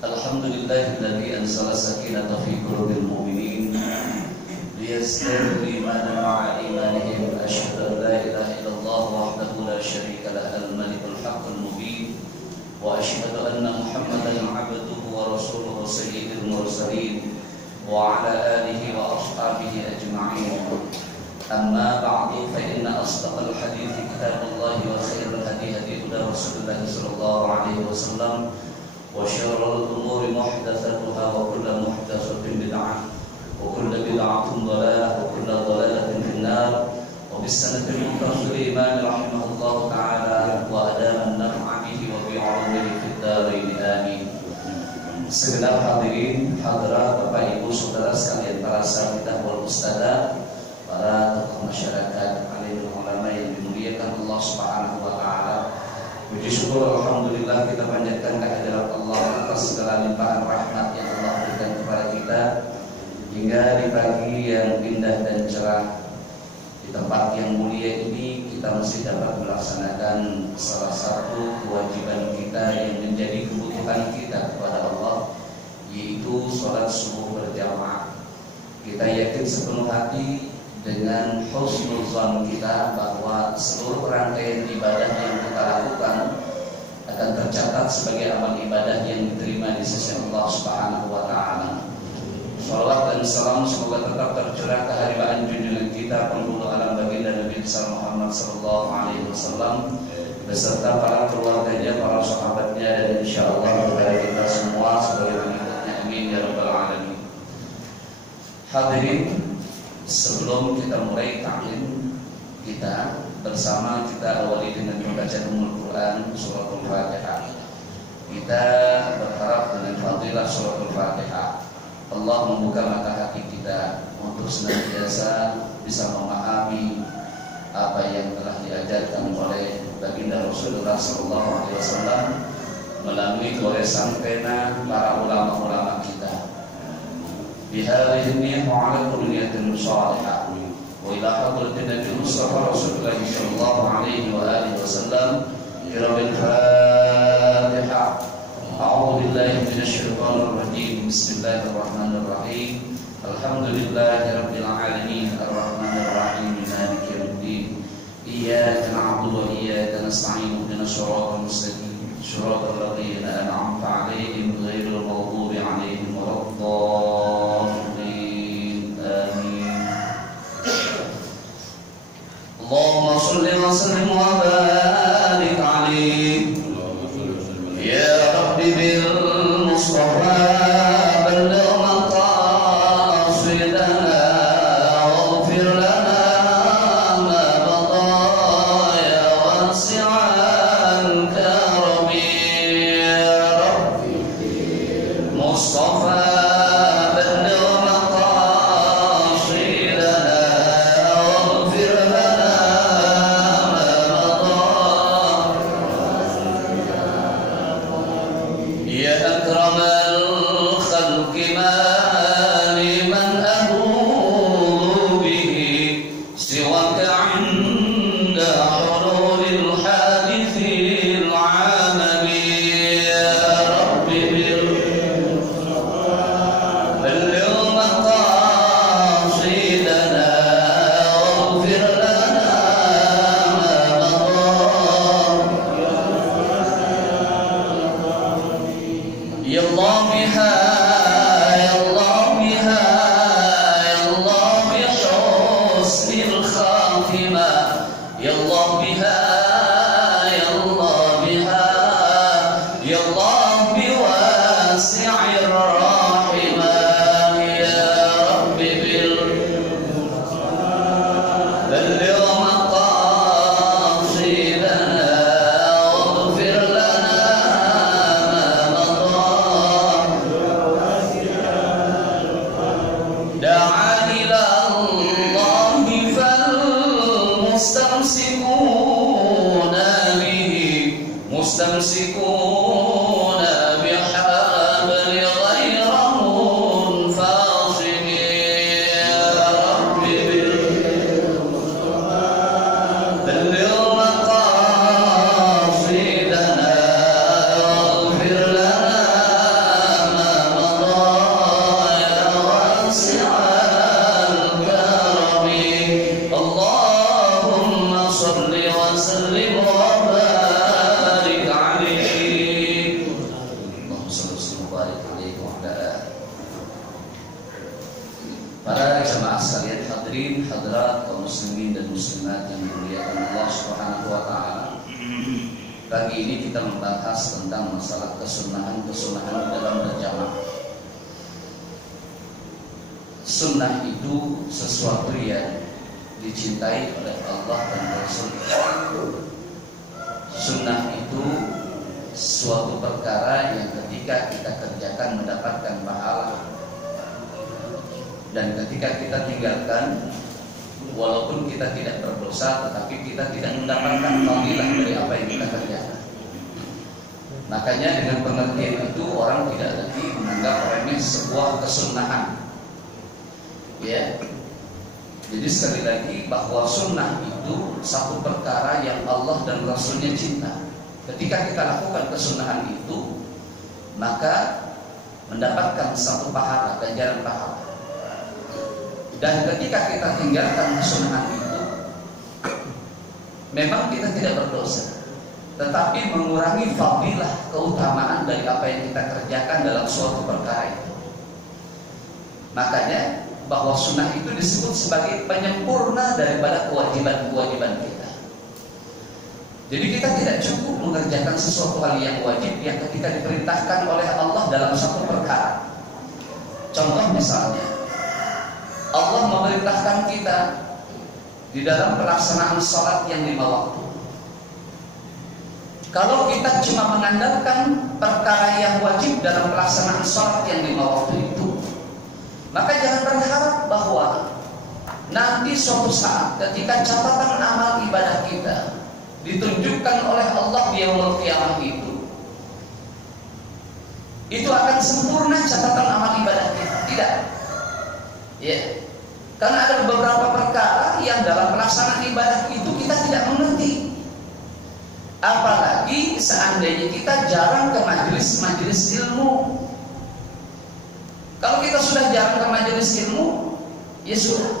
Alhamdulillahilladzi anzala sakinata fi qulubil mu'minin liyazdadu imanan ma'a imanihim. Asyhadu an la ilaha illallah wahdahu la syarika lah al-malikul haqqul mubin wa asyhadu anna Muhammadan 'abduhu wa rasuluhu sayyidul mursalin wa ala alihi wa ashabihi ajma'in. Amma ba'du, fa inna asdaqal hadithi kitabullahi wa khairul hadi hadi Rasulullah sallallahu alaihi wasallam wa syarrul umuri muhdatsatuha wa kullu muhdatsatin bid'ah wa kullu bid'atin dhalalah wa kullu dhalalatin finnar. Wa bisanadil muttasil iman rahimahullahu ta'ala wa adama an-naf'a bihi wa bi'ulumihi fid dharain amin. Segenap hadirin hadirat Bapak Ibu saudara sekalian, para sahabat wal ustadzah, para tokoh masyarakat, alim ulama yang dimuliakan Allah Subhanahu wa taala. Puji syukur alhamdulillah kita panjatkan kehadirat Allah atas segala limpahan rahmat yang Allah berikan kepada kita, hingga di pagi yang indah dan cerah di tempat yang mulia ini kita masih dapat melaksanakan salah satu kewajiban kita yang menjadi kebutuhan kita kepada Allah, yaitu sholat subuh berjamaah. Kita yakin sepenuh hati dengan husnul zon kita bahwa seluruh rangkaian ibadah yang kita lakukan akan tercatat sebagai amal ibadah yang diterima di sisi Allah Subhanahu wa taala. Shalawat dan salam semoga tetap tercurah ke haribaan junjungan kita penghulu alam baginda Nabi besar Muhammad sallallahu alaihi wasallam beserta para keluarganya, para sahabatnya, dan insyaallah kepada kita semua sebagai pengikutnya, amin ya rabbal alamin. Hadirin, sebelum kita mulai ta'lim kita bersama, kita awali dengan membaca Ummul Quran suratul Fatihah. Kita berharap dengan fadilah suratul Fatihah Allah membuka mata hati kita untuk senantiasa bisa memahami apa yang telah diajarkan oleh baginda Rasulullah SAW melalui tulisan pena para ulama-ulama kita. بهذه النية وعلى كل نية صالحة وإلى حضرة النبي المصطفى رسول الله صلى الله عليه وآله وسلم قراءة الفاتحة. أعوذ بالله من الشيطان الرجيم. بسم الله الرحمن الرحيم. الحمد لله رب العالمين الرحمن الرحيم مالك يوم الدين إياك نعبد وإياك نستعين اهدنا الصراط المستقيم صراط الذين أنعمت عليهم غير المغضوب عليهم ولا الضالين آمين. اللهم صل وسلم وبارك عليه يا رب بالمصطفى بلغ مقاصدنا واغفر لنا ما مضى يا واسع الكرم يا رب مصطفى بلغ مقاصدنا واغفر لنا ما مضى يا أكرم الخلق ما لمن أبوه به سواك عند حلول الحادث العالم يا رب بلغ مقاصدنا واغفر لنا ما مضى يا الله بها يا الله بها يا الله بحسن الخاتمة يا الله بها يا الله بها يا الله بواسع الرحمة يا رب بلغ مقاصدنا واغفر لنا ما مضى دعا إلى الله فالمستمسكون وسلم وبارك عليه اللهم صل وسلم وبارك عليه وعلى آله. Para jemaah sekalian, hadirin hadirat kaum muslimin dan muslimat yang dimuliakan Allah Subhanahu wa taala. Pagi ini kita membahas tentang masalah kesunahan dalam berjamaah. Sunnah itu sesuatu yang dicintai oleh Allah dan Rasul. Sunnah itu suatu perkara yang ketika kita kerjakan mendapatkan pahala, dan ketika kita tinggalkan walaupun kita tidak berdosa tetapi kita tidak mendapatkan fadilah dari apa yang kita kerjakan. Makanya dengan pengertian itu orang tidak lagi menganggap remeh sebuah kesunahan. Ya. Jadi sekali lagi bahwa sunnah itu satu perkara yang Allah dan Rasulnya cinta. Ketika kita lakukan kesunahan itu, maka mendapatkan satu pahala, ganjaran pahala. Dan ketika kita tinggalkan kesunahan itu, memang kita tidak berdosa, tetapi mengurangi fadilah keutamaan dari apa yang kita kerjakan dalam suatu perkara itu. Makanya bahwa sunnah itu disebut sebagai penyempurna daripada kewajiban-kewajiban kita. Jadi kita tidak cukup mengerjakan sesuatu hal yang wajib yang ketika diperintahkan oleh Allah dalam suatu perkara. Contoh misalnya, Allah memerintahkan kita di dalam pelaksanaan salat yang 5 waktu. Kalau kita cuma mengandalkan perkara yang wajib dalam pelaksanaan salat yang 5 waktu itu, maka jangan berharap bahwa nanti suatu saat ketika catatan amal ibadah kita ditunjukkan oleh Allah di yaumul qiyamah itu akan sempurna catatan amal ibadah kita. Tidak. Ya. Karena ada beberapa perkara yang dalam pelaksanaan ibadah itu kita tidak mengerti. Apalagi seandainya kita jarang ke majelis-majelis ilmu. Kalau kita sudah jarang ke majelis ilmu, ya sudah.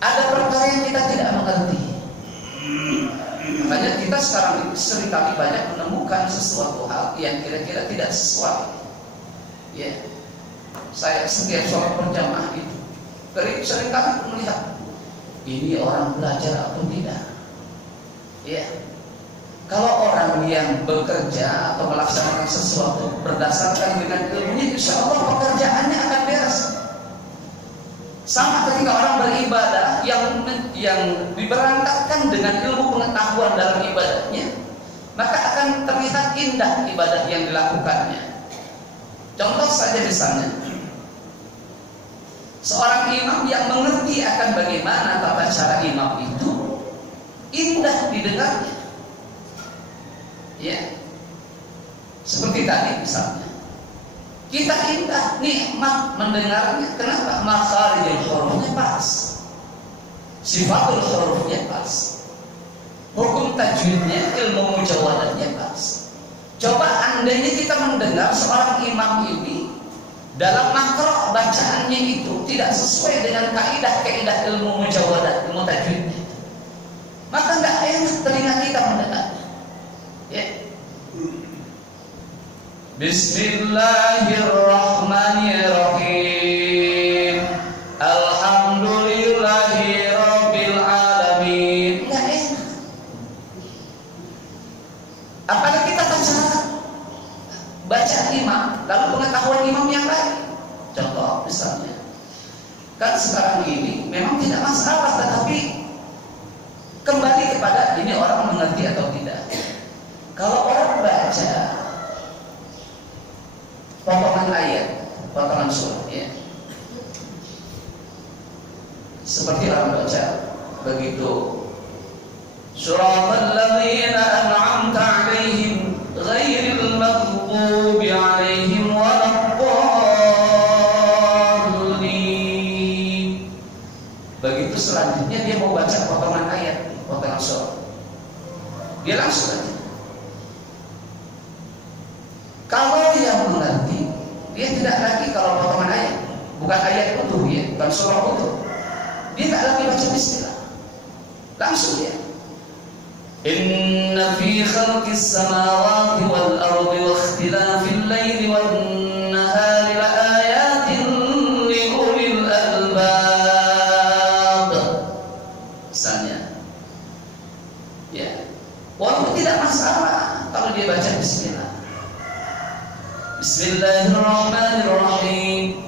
Ada perkara yang kita tidak mengerti. Makanya kita sekarang seringkali banyak menemukan sesuatu hal yang kira-kira tidak sesuai. Ya, saya setiap sholat berjamaah itu seringkali melihat ini orang belajar atau tidak. Ya, kalau orang yang bekerja atau melaksanakan sesuatu berdasarkan dengan ilmunya, insya Allah pekerjaannya akan beres. Sama ketika orang beribadah yang diberangkatkan dengan ilmu pengetahuan dalam ibadahnya, maka akan terlihat indah ibadah yang dilakukannya. Contoh saja misalnya, seorang imam yang mengerti akan bagaimana tata cara imam itu, indah didengarnya. Ya, seperti tadi misalnya, kita indah nikmat mendengarnya. Kenapa? Makharijul hurufnya pas, sifatul hurufnya pas, hukum tajwidnya, ilmu mujawadahnya pas. Coba andainya kita mendengar seorang imam ini dalam makro bacaannya itu tidak sesuai dengan kaidah-kaidah ilmu mujawadah, ilmu tajwidnya, maka nggak enak telinga kita mendengar. Ya. Bismillahirrahmanirrahim. Alhamdulillahirabbil alamin. Enggak enak. Apalagi tata cara baca imam, lalu pengetahuan imam yang lain. Contoh misalnya, kan sekarang ini memang tidak masalah, tetapi kembali kepada ini orang mengerti atau tidak. Kalau orang baca potongan ayat, potongan surat, ya, seperti orang baca begitu, suratal ladzina an'amta 'alaihim ghairil maghdubi 'alaihim waladdallin. Begitu selanjutnya dia mau baca potongan ayat, potongan surat, dia langsung aja. Kalau yang mengerti, dia tidak lagi kalau potongan ayat, bukan ayat utuh ya, bukan surah utuh, dia tak lagi baca bismillah, langsung ya. Inna fi khalqis samawati wal ardi wa ikhtilafil laili wan nahari la ayatin li ulil albab. Misalnya, ya, walaupun tidak masalah kalau dia baca bismillah. Bismillahirrahmanirrahim.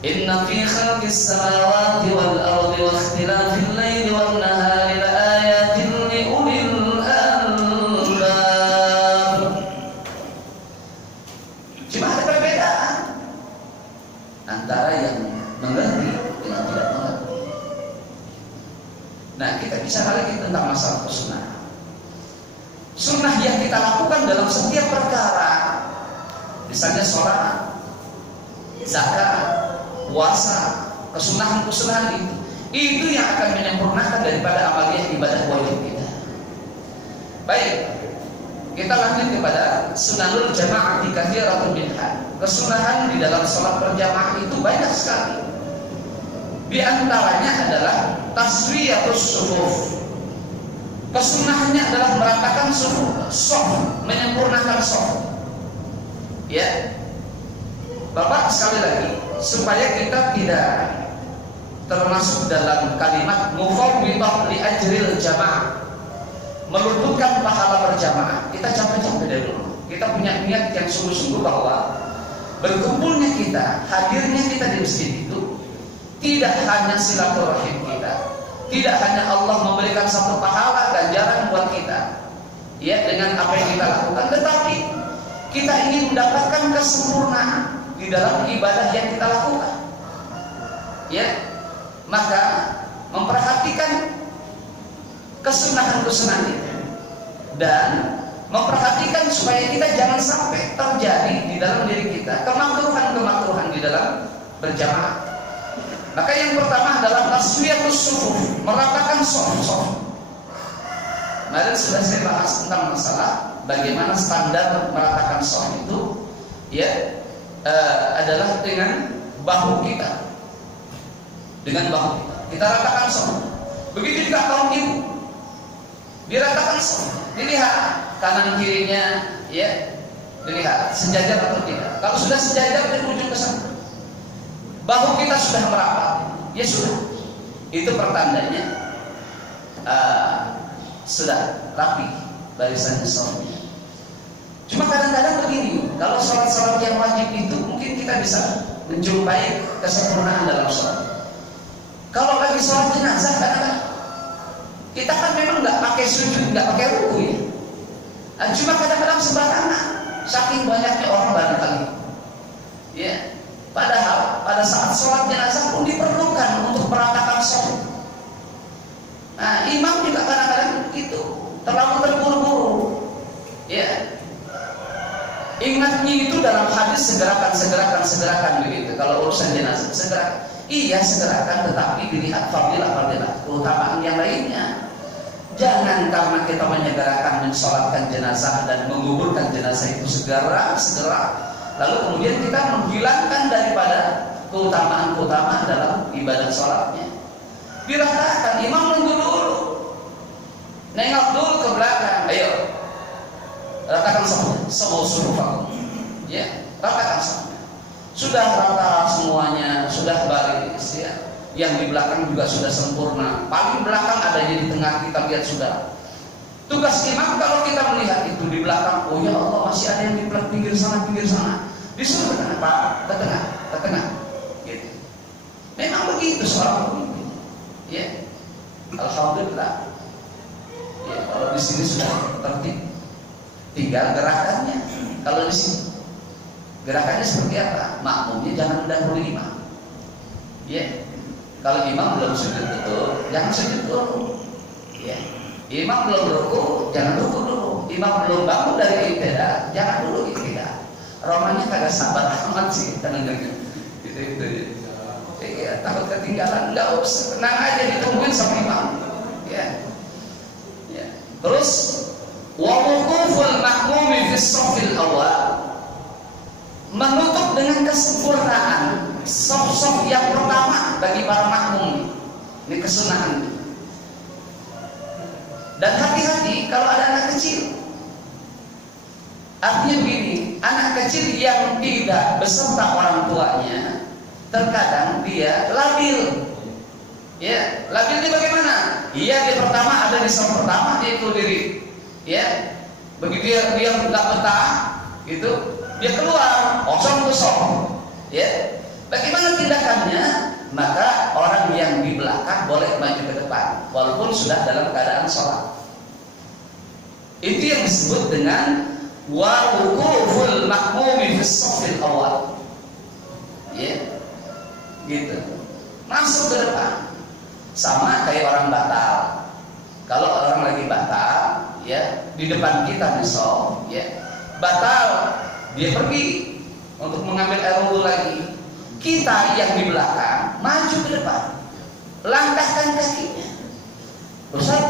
Inna fi khalqis samawati wal ardi wa ikhtilafil laili wan nahari la ayatin li ulil albab. Cuma ada perbedaan antara yang mengerti dengan tidak mengerti. Nah, kita bicara lagi tentang masalah sunnah. Sunnah yang kita lakukan dalam setiap perkara, misalnya sholat, zakat, puasa, kesunahan-kesunahan itu yang akan menyempurnakan daripada amaliyah ibadah wajib kita. Baik, kita lanjut kepada sunanul jamaah di katsiratun minha. Kesunahan di dalam sholat berjamaah itu banyak sekali. Di antaranya adalah taswiyatus sufuf. Kesunahannya adalah meratakan suf, menyempurnakan suf. Ya, Bapak, sekali lagi, supaya kita tidak termasuk dalam kalimat mufawwidhah li ajril jamaah, meluputkan pahala berjamaah, kita capek-capek dulu. Kita punya niat yang sungguh-sungguh bahwa berkumpulnya kita, hadirnya kita di masjid itu tidak hanya silaturahim kita, tidak hanya Allah memberikan satu pahala ganjaran buat kita, ya, dengan apa yang kita lakukan, tetapi kita ingin mendapatkan kesempurnaan di dalam ibadah yang kita lakukan, ya. Maka memperhatikan kesunahan-kesunahan itu dan memperhatikan supaya kita jangan sampai terjadi di dalam diri kita kemakruhan-kemakruhan di dalam berjamaah. Maka yang pertama adalah taswiyatus sufuf, meratakan shaf. Kemarin sudah saya bahas tentang masalah bagaimana standar meratakan shaf itu, ya, adalah dengan bahu kita, kita ratakan shaf. Begitu juga kaum ibu, diratakan shaf, dilihat kanan kirinya, ya, dilihat sejajar atau tidak. Kalau sudah sejajar dari ujung ke sana, bahu kita sudah merapat, ya sudah, itu pertandanya sudah rapi barisannya shafnya. Cuma kadang-kadang begini, kalau sholat-sholat yang wajib itu mungkin kita bisa menjumpai kesempurnaan dalam sholat. Kalau lagi sholat jenazah, kadang-kadang kita kan memang nggak pakai sujud, nggak pakai ruku, ya. Cuma kadang-kadang sembarangan, saking banyaknya orang barangkali, ya. Padahal pada saat sholat jenazah pun diperlukan untuk meratakan sholat. Nah, imam juga kadang-kadang itu terlalu terburu-buru, ya. Ingatnya itu dalam hadis segerakan begitu. Kalau urusan jenazah segerakan, iya segerakan, tetapi dilihat fadilah, keutamaan yang lainnya. Jangan karena kita menyegerakan mensolatkan jenazah dan menguburkan jenazah itu segera, lalu kemudian kita menghilangkan daripada keutamaan dalam ibadah sholatnya. Diratakan, imam nunggu dulu, nengok dulu ke belakang, ayo ratakan semua, ya, ratakan semua. Sudah rata semuanya, sudah baris, ya. Yang di belakang juga sudah sempurna. Paling belakang adanya di tengah, kita lihat sudah. Tugas imam kalau kita melihat itu di belakang, oh ya Allah masih ada yang di pinggir sana, disuruh ke tengah, gitu. Memang begitu seorang pemimpin, ya. Alhamdulillah, ya, kalau di sini sudah tertib. Tinggal gerakannya. Kalau di sini gerakannya seperti apa? Makmumnya jangan mendahului imam. Ya. Kalau imam belum sujud betul, jangan sujud dulu. Ya. Imam belum ruku, jangan ruku dulu. Imam belum bangun dari i'tidal, jangan dulu i'tidal. Romanya kagak sabar amat sih, kadang-kadang. Gitu. Ya, takut ketinggalan, enggak usah, tenang aja ditungguin sama imam. Ya. Ya. Terus wa wuquful ma'mumi fi shaffil awal, menutup dengan kesempurnaan shaf yang pertama bagi para makmum. Ini kesunahan. Dan hati-hati kalau ada anak kecil. Artinya begini, anak kecil yang tidak beserta orang tuanya, terkadang dia labil. Ya, labilnya bagaimana? Iya, dia pertama ada di som pertama dia itu diri. Ya, begitu dia nggak betah, gitu, dia keluar, kosong. Ya, bagaimana tindakannya? Maka orang yang di belakang boleh maju ke depan, walaupun sudah dalam keadaan sholat. Itu yang disebut dengan wa wuquful makmumi fis shaffil awal. Ya, gitu. Masuk ke depan. Sama kayak orang batal. Kalau orang lagi batal, ya, di depan kita misal, ya, batal, dia pergi untuk mengambil air wudhu lagi. Kita yang di belakang maju ke depan, langkahkan kakinya. Ustaz,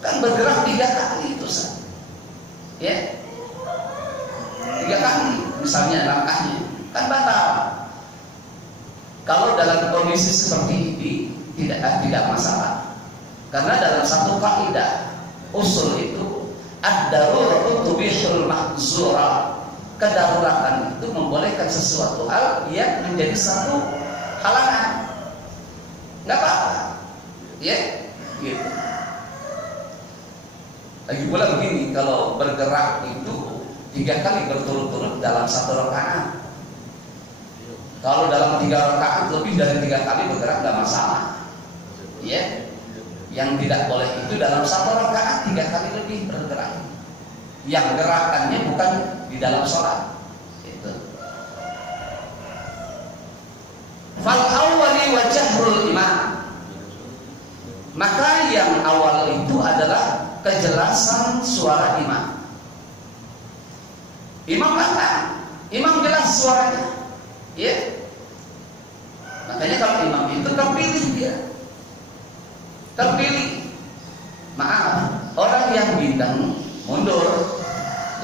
kan bergerak 3 kali itu, Ustaz. Ya, 3 kali misalnya langkahnya, kan batal. Kalau dalam kondisi seperti ini tidak masalah, karena dalam satu kaidah usul itu ad-daruratu tubihul mahzura, kedaruratan itu membolehkan sesuatu hal yang menjadi satu halangan, nggak apa-apa, ya, gitu. Lagi pula begini, kalau bergerak itu 3 kali berturut-turut dalam satu rakaat. Kalau dalam 3 rakaat lebih dari 3 kali bergerak nggak masalah. Ya, yang tidak boleh itu dalam satu rakaat 3 kali lebih bergerak. Yang gerakannya bukan di dalam sholat. Itu. Fal awwali wa jahrul imam. Maka yang awal itu adalah kejelasan suara imam. Imam lantang, imam jelas suaranya. Ya. Makanya kalau imam itu terpilih dia. Terpilih. Maaf, orang yang bintang mundur,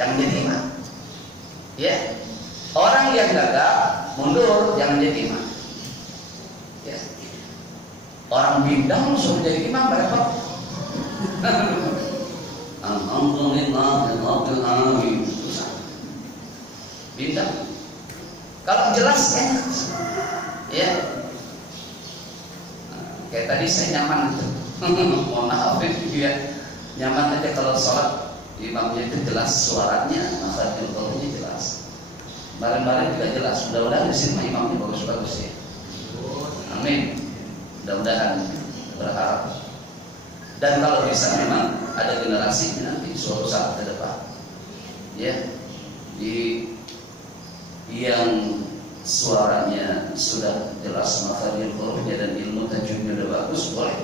jangan jadi imam. Ya. Orang yang gagap mundur, jangan jadi imam. Ya. Orang bintang suruh jadi imam repot. Alhamdulillahirabbil alamin. Bintang. Kalau jelas enak. Ya. Kayak tadi saya nyaman itu. Mohon maaf ya. Nyaman aja kalau sholat imamnya itu jelas suaranya, maka jempolnya jelas. Kemarin-kemarin juga jelas. Mudah-mudahan di sini imamnya bagus-bagus ya. Amin. Mudah-mudahan, berharap. Dan kalau bisa memang ada generasi nanti suatu saat ke depan. Ya. Yang suaranya sudah jelas, makharij hurufnya dan ilmu tajwidnya sudah bagus, boleh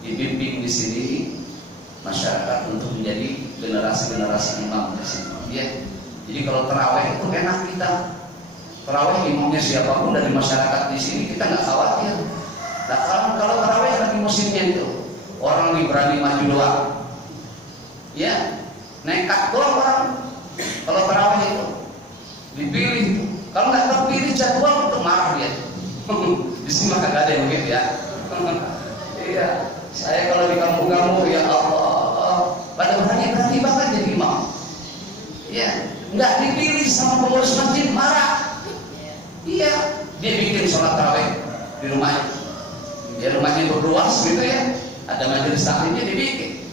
dibimbing di sini masyarakat untuk menjadi generasi-generasi imam di sini. Ya. Jadi kalau tarawih itu enak kita. Tarawih imamnya siapapun dari masyarakat di sini kita nggak khawatir. Nah, kalau tarawih lagi musimnya itu orang ini berani maju doang. Ya, nekat doang orang. Kalau tarawih itu dipilih. Kalau nggak terpilih jadwal itu marah dia. Di sini mah nggak ada yang begitu ya. Iya, saya kalau di kampung-kampung ya Allah, pada berani banget jadi imam. Ya, nggak dipilih sama pengurus masjid marah. Iya, dia bikin sholat tarawih di rumahnya. Ya rumahnya berluas gitu ya. Ada majelis taklimnya dibikin.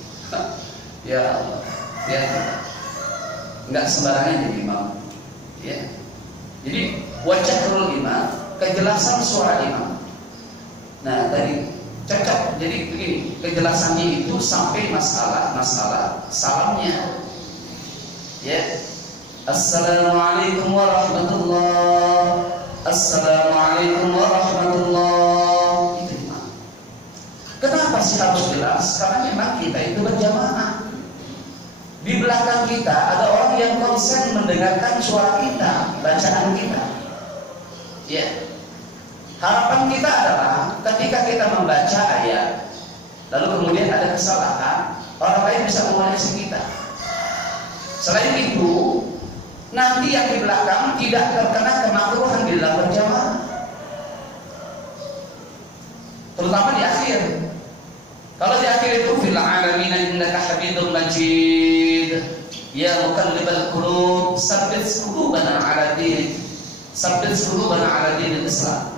Ya Allah, ya nggak sembarangan jadi imam. Ya. Jadi wajhul imam, kejelasan suara imam. Nah tadi cocok. Jadi begini, kejelasannya itu sampai masalah salamnya. Ya. Assalamualaikum warahmatullahi. Assalamualaikum warahmatullahi. Itu imam. Kenapa sih harus jelas? Karena memang kita itu berjamaah. Di belakang kita ada orang yang konsen mendengarkan suara kita, bacaan kita. Ya. Harapan kita adalah ketika kita membaca ayat, lalu kemudian ada kesalahan, orang lain bisa mengoreksi kita. Selain itu, nanti yang di belakang tidak terkena kemakruhan di dalam berjamaah, terutama di akhir. Kalau di akhir itu fil alamin innaka hamidum majid. Ya muqallibal qulub, tsabbit qulubana ala dinik. Tsabbit qulubana ala dinil Islam.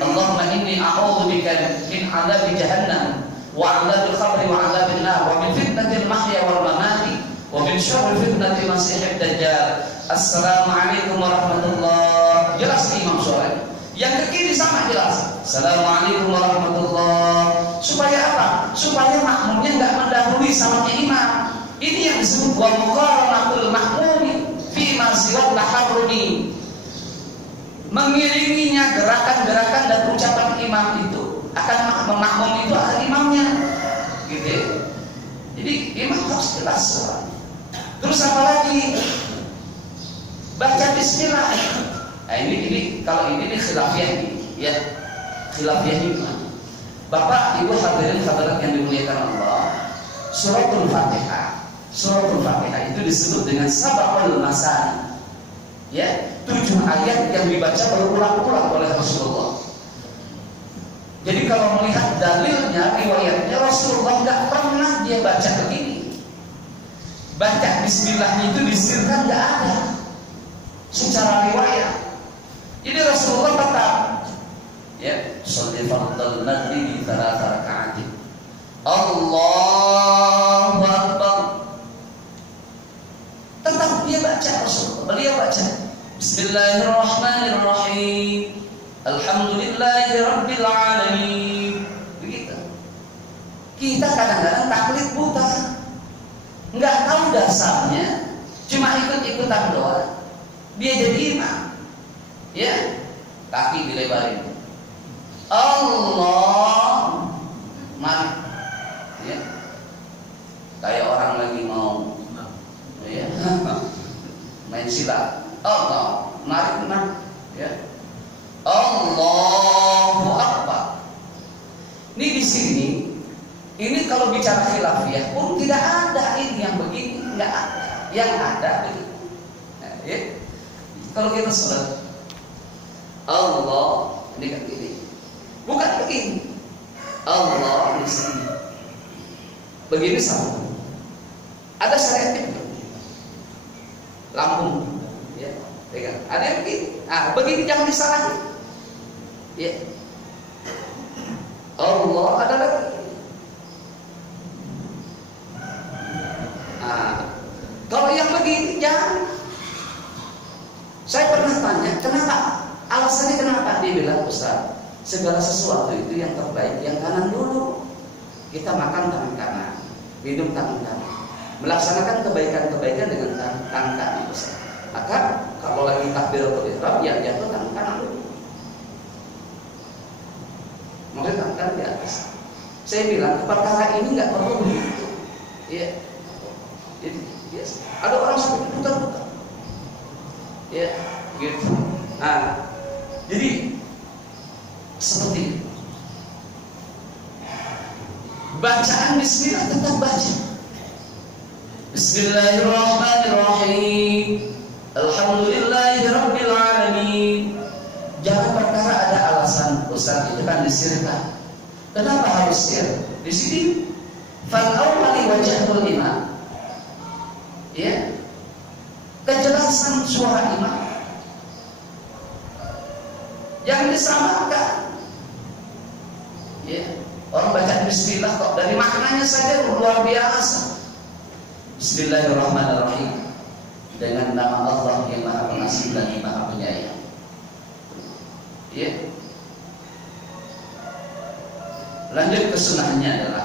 Allahumma inni a'udzubika min 'adzabi jahannam wa 'adzabil qabri wa 'adzabil nar wa min fitnatil mahya wal mamati wa min syarri fitnatil masiihid dajjal. Assalamualaikum warahmatullahi. Jelas Imam Syu'aib. Yang ke kiri sama jelas. Assalamualaikum warahmatullahi. Supaya apa? Supaya makmumnya enggak mendahului sama imam. Ini yang disebut wa muqaranatul mahmumi fi ma siwa taharrumi. Mengiringinya gerakan-gerakan dan ucapan imam itu akan makmum itu akan imamnya. Gitu. Jadi imam harus jelas suaranya. Terus apa lagi? Baca bismillah. Nah, ini kalau ini khilafiyah ini, ya. Khilafiyah ini gimana? Bapak, Ibu hadirin hadirat yang dimuliakan Allah, suratul Fatihah. Suratul Fatihah itu disebut dengan sab'ul masani. Ya, 7 ayat yang dibaca berulang-ulang oleh Rasulullah. Jadi kalau melihat dalilnya, riwayatnya Rasulullah nggak pernah dia baca begini. Baca bismillahnya itu disirkan nggak ada secara riwayat. Jadi Rasulullah tetap ya, sholli fardal maghrib 3 rakaat. Allahu Akbar. Tetap dia baca Rasulullah. Beliau baca Bismillahirrahmanirrahim. Alhamdulillahirabbil alamin. Begitu. Kita kadang-kadang taklid buta. Enggak tahu dasarnya, cuma ikut-ikutan doang. Dia jadi imam. Ya, kaki dilebarin. Allah, mari. Ya, kayak orang lagi mau, ya, main silat. Allah, mari, ya. Allahu Akbar. Ini di sini, ini kalau bicara khilafiyah pun tidak ada ini yang begini, nggak ada. Yang ada begini. Nah, ya. Kalau kita sholat, Allah ini kan gini, bukan begini. Allah di sini, begini sama. Ada syariat itu, lambung, ya, pegang. Ada yang begini, begini jangan disalahin. Ya, Allah ada lagi. Kalau yang begini jangan. Saya pernah tanya, kenapa? Alasannya kenapa? Dia bilang, Ustaz, segala sesuatu itu yang terbaik yang kanan dulu. Kita makan tangan kanan, minum tangan kanan, melaksanakan kebaikan-kebaikan dengan tangan kanan, Ustaz. Maka kalau lagi takbiratul ihram, ya jatuh tangan kanan dulu. Mungkin tangan kanan di atas. Saya bilang, perkara ini nggak perlu begitu. Ya, yes. Ada orang seperti putar-putar. Ya, gitu. Jadi seperti itu. Bacaan bismillah tetap baca. Bismillahirrahmanirrahim. Alhamdulillahirabbil alamin. Jangan perkara ada alasan, Ustaz itu kan disirkan. Kenapa harus sir? Di sini fal awwali wajhul imam. Ya. Kejelasan suara imam yang disamakan. Ya, orang baca bismillah kok dari maknanya saja luar biasa. Bismillahirrahmanirrahim. Dengan nama Allah yang Maha Pengasih dan Maha Penyayang. Ya. Lanjut ke sunnahnya adalah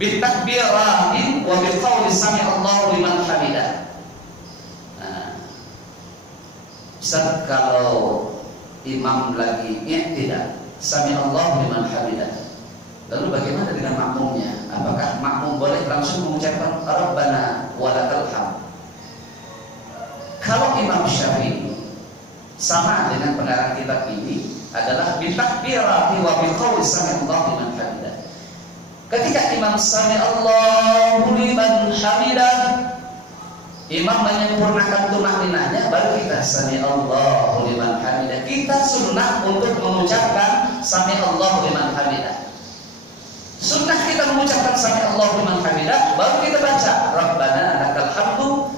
bitakbiratin wa biqauli sami'allahu liman hamidah. Ustaz, kalau imam lagi tidak sami'allahu liman hamidah, lalu bagaimana dengan makmumnya? Apakah makmum boleh langsung mengucapkan Rabbana walakal hamd? Kalau Imam Syafi'i sama dengan pengarang kitab ini adalah bitakbirati wa biqauli sami'allahu liman hamidah. Ketika imam sami'allahu liman hamidah, imam menyempurnakan tumakninahnya, baru kita sami'allahu liman hamidah. Kita sunnah untuk mengucapkan sami'allahu liman hamidah. Sunnah kita mengucapkan sami Allahu liman hamidah, baru kita baca Rabbana lakal hamdu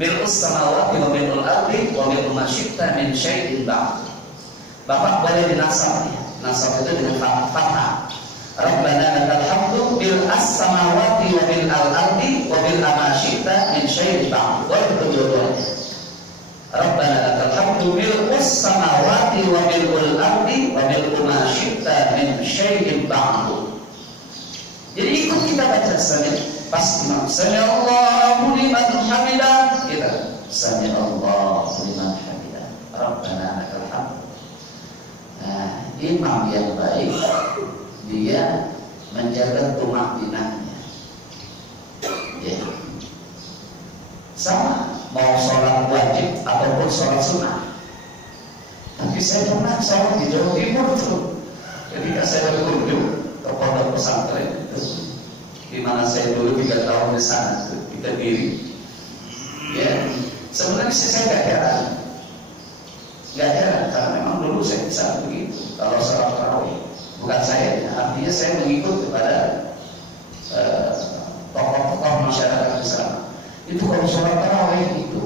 mil'us samawati wa mil'ul ardi wa mil'u ma syi'ta min syai'in ba'd. Bapak boleh dinasab ya. Nasab itu dengan fathah. Rabbana lakal hamdu mil'as samawati wa mil'al ardi wa mil'u ma syi'ta min syai'in ba'd. Boleh kedua-duanya. Rabbana lakal hamdu mil'us samawati wa mil'ul ardi wa mil'u ma syi'ta min syai'in ba'd. Jadi ikut kita baca pas imam sami Allahu liman hamidah, kita sami Allahu liman hamidah, Rabbana lakal hamd. Nah, imam yang baik dia menjaga tumakninahnya. Ya. Sama mau sholat wajib ataupun sholat sunnah. Tapi saya pernah sholat di Jawa Timur tuh. Ketika saya berkunjung ke pondok pesantren itu, di mana saya dulu 3 tahun di sana tuh, di Kediri. Ya, sebenarnya saya nggak heran karena memang dulu saya bisa begitu. Kalau sholat tarawih, bukan saya, artinya saya mengikut kepada tokoh-tokoh masyarakat di sana. Itu kalau sholat tarawih itu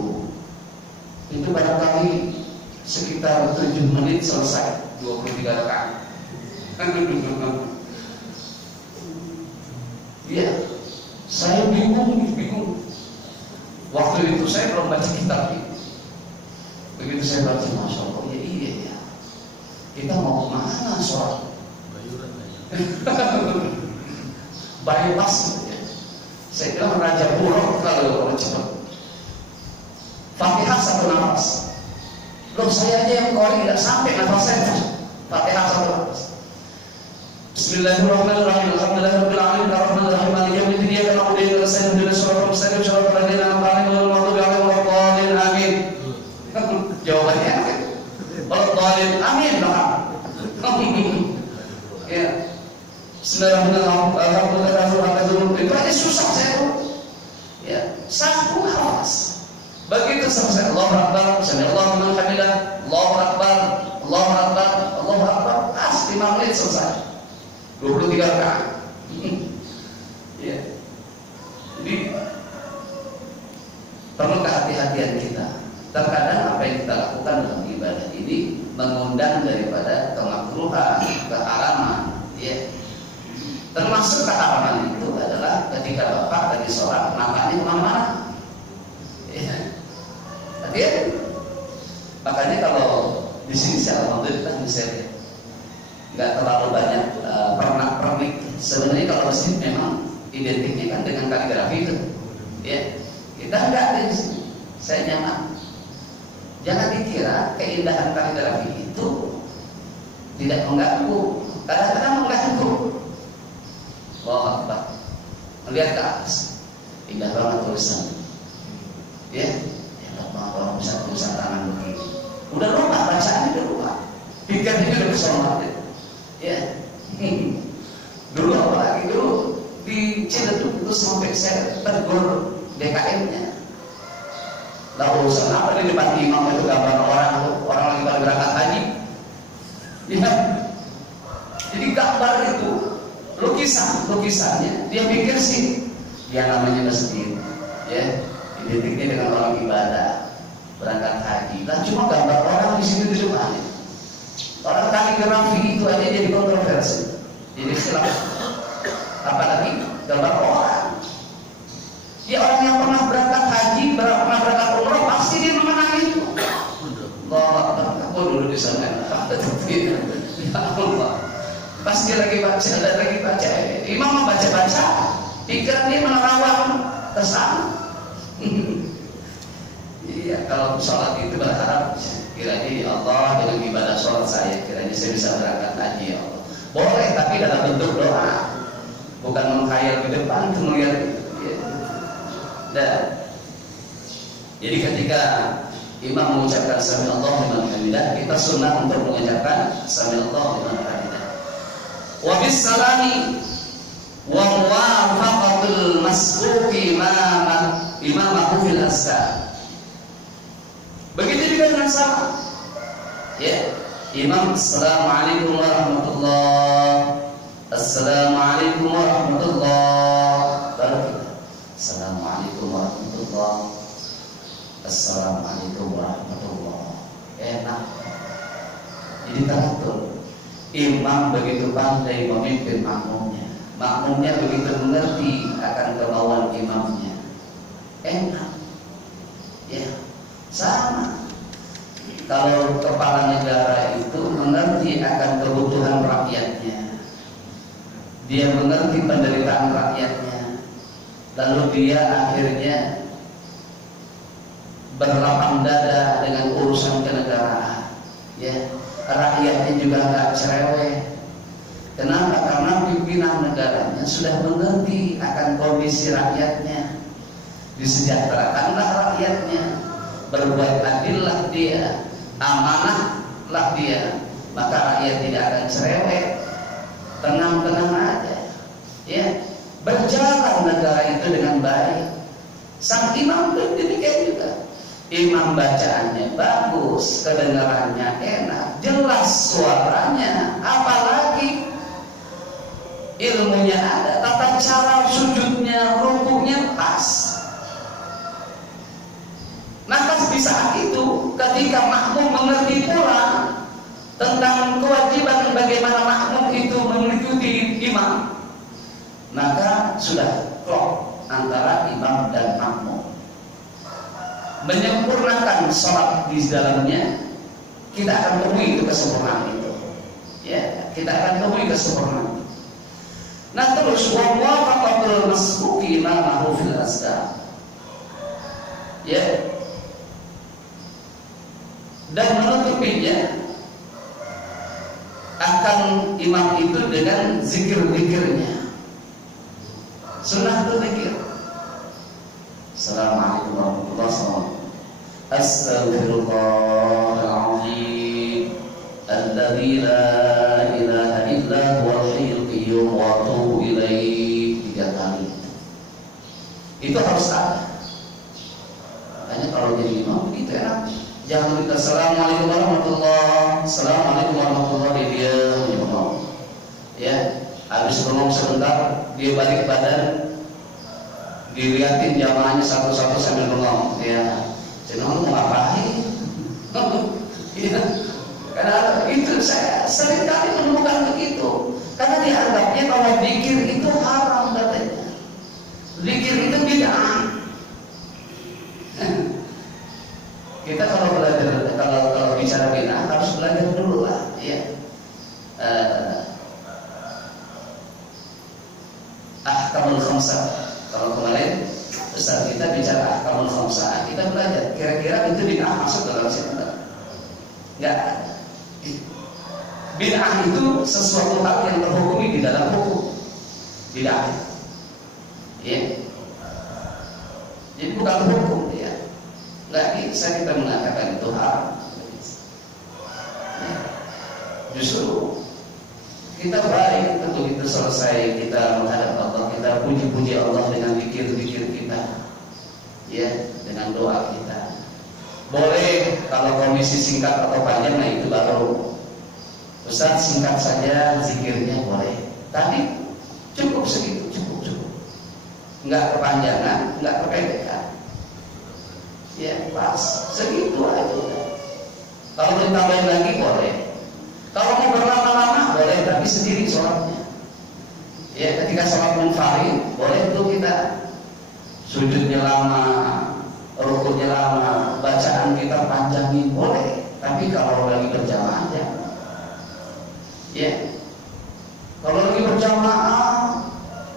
barangkali sekitar 7 menit selesai, 23 rakaat. Ya, saya bingung. Waktu itu saya belum baca kitab itu. Begitu saya baca, Masya Allah, ya iya ya. Kita mau kemana sholat? Bypass ya. Saya bilang Raja Buruk kalau cepat. Fatihah 1 nafas. Loh saya aja yang kori tidak sampai nafas saya. Fatihah 1 nafas. Bismillahirrahmanirrahim. Alhamdulillahirabbil alamin arrahmanir rahim maliki yaumiddin iyyaka na'budu wa iyyaka nasta'in ihdinas siratal mustaqim siratal ladzina an'amta 'alaihim ghairil maghdubi 'alaihim waladdallin amin. Jawabannya waladdallin amin dong. Ya. Bismillahirrahmanirrahim. Itu aja susah saya. Ya, 1 nafas. Begitu selesai Allahu Akbar, sami Allahu liman hamidah, Allahu Akbar, Allahu Akbar, Allahu Akbar. 5 menit selesai. 23 rakaat. Ya. Jadi perlu kehati-hatian kita. Terkadang apa yang kita lakukan dalam ibadah ini mengundang daripada kemakruhan, keharaman, ya. Termasuk keharaman itu adalah ketika bapak lagi sholat nampaknya kemana-mana. Ya. Hati-hati. Makanya kalau di sini alhamdulillah misalnya nggak terlalu banyak pernak-pernik. Sebenarnya kalau masjid memang identiknya kan dengan kaligrafi itu, ya. Kita enggak di sini. Saya nyaman. Jangan dikira keindahan kaligrafi itu tidak mengganggu. Kadang-kadang mengganggu. Wah, melihat ke atas, indah banget tulisan. Ya, hebat banget orang bisa tulisan tangan begini. Udah lupa bacaan, udah lupa. Pikirnya udah kesana. Ya, dulu apalagi dulu di Ciledug itu sampai saya tegur DKM-nya. Lalu kenapa di depan imam itu gambar orang lagi pada berangkat haji? Ya, jadi gambar itu lukisannya dia pikir sih dia namanya masjid, ya, identiknya dengan orang ibadah berangkat haji. Lah cuma gambar orang di sini di depannya. Orang kaligrafi itu aja jadi kontroversi, jadi khilaf. Apalagi gambar orang. Ya orang yang pernah berangkat haji, pernah berangkat umroh, pasti dia memenangi itu. Aku dulu di sana. Ya Allah. Pasti lagi baca. Imam membaca-baca, pikiran dia menerawang ke sana. Iya, kalau sholat itu berharap kiranya ya Allah dengan ibadah sholat saya kiranya saya bisa berangkat haji ya Allah. Boleh tapi dalam bentuk doa, bukan menghayal di depan itu melihat ya. Dan jadi ketika imam mengucapkan sami Allahu liman hamidah, kita sunnah untuk mengucapkan sami Allahu liman hamidah. Wa bis salami wa muwafaqatul masbuqi imamahu fil azkar. Begitu juga dengan salam. Ya, imam assalamualaikum warahmatullahi. Assalamualaikum warahmatullahi wabarakatuh. Assalamualaikum warahmatullahi. Assalamualaikum warahmatullahi. Enak. Jadi teratur. Imam begitu pandai memimpin makmumnya. Makmumnya begitu mengerti akan kemauan imamnya. Enak. Ya, sama. Kalau kepala negara itu mengerti akan kebutuhan rakyatnya, dia mengerti penderitaan rakyatnya, lalu dia akhirnya berlapang dada dengan urusan kenegaraan. Ya, rakyatnya juga nggak cerewet. Kenapa? Karena pimpinan negaranya sudah mengerti akan kondisi rakyatnya. Disejahterakanlah rakyatnya, berbuat adillah dia, amanahlah dia, maka rakyat tidak akan cerewet, tenang-tenang aja. Ya, berjalan negara itu dengan baik. Sang imam pun demikian juga. Imam bacaannya bagus, kedengarannya enak, jelas suaranya, apalagi ilmunya ada, tata cara sujudnya, rukuknya pas. Maka di saat itu ketika makmum mengerti pula tentang kewajiban bagaimana makmum itu mengikuti imam, maka sudah klop antara imam dan makmum. Menyempurnakan sholat di dalamnya, kita akan temui itu kesempurnaan itu. Ya, kita akan temui kesempurnaan. Nah terus wa muwafaqatul masbuqi imamahu fil asdaq. Ya. Dan menutupinya akan imam itu dengan zikir-zikirnya. Sunnah itu zikir. Assalamualaikum warahmatullahi wabarakatuh. Astaghfirullahaladzim alladzi la ilaha illa huwal hayyul qayyum wa atubu ilaihi 3 kali. Itu harus ada. Makanya kalau jadi imam begitu enak. Jangan kita assalamualaikum warahmatullahi, assalamualaikum warahmatullahi, dia ngomong. Ya, habis ngomong sebentar dia balik badan, dilihatin jamaahnya satu-satu sambil ngomong. Ya, jadi ngomong mau ngapain? Ya, karena itu saya sering kali menemukan begitu. Karena dianggapnya bahwa zikir itu haram katanya. Zikir itu bid'ah. Kita kalau belajar, kalau bicara bid'ah harus belajar dulu lah, ya. Ahkamul khamsah. Kalau kemarin Ustaz kita bicara ahkamul khamsah, kita belajar kira-kira itu bid'ah masuk dalam Islam. Enggak. Bid'ah itu sesuatu hal yang terhukumi di dalam hukum. Bid'ah. Ya. Jadi bukan hukum ya. Nggak bisa kita mengatakan itu haram. Ya. Justru kita baik begitu selesai kita menghadap Allah, kita puji-puji Allah dengan zikir-zikir kita, ya, dengan doa kita. Boleh kalau kondisi singkat atau panjang, nah itu baru Ustaz singkat saja zikirnya boleh. Tadi cukup segitu, cukup. Nggak kepanjangan, nggak kependekan. Ya pas, segitu aja. Kalau ditambahin lagi boleh. Kalau mau berlama-lama boleh, tapi sendiri sholatnya. Ya, ketika sholat munfarid boleh tuh kita sujudnya lama, rukuknya lama, bacaan kita panjangin boleh. Tapi kalau lagi berjamaah aja. Ya, kalau lagi berjamaah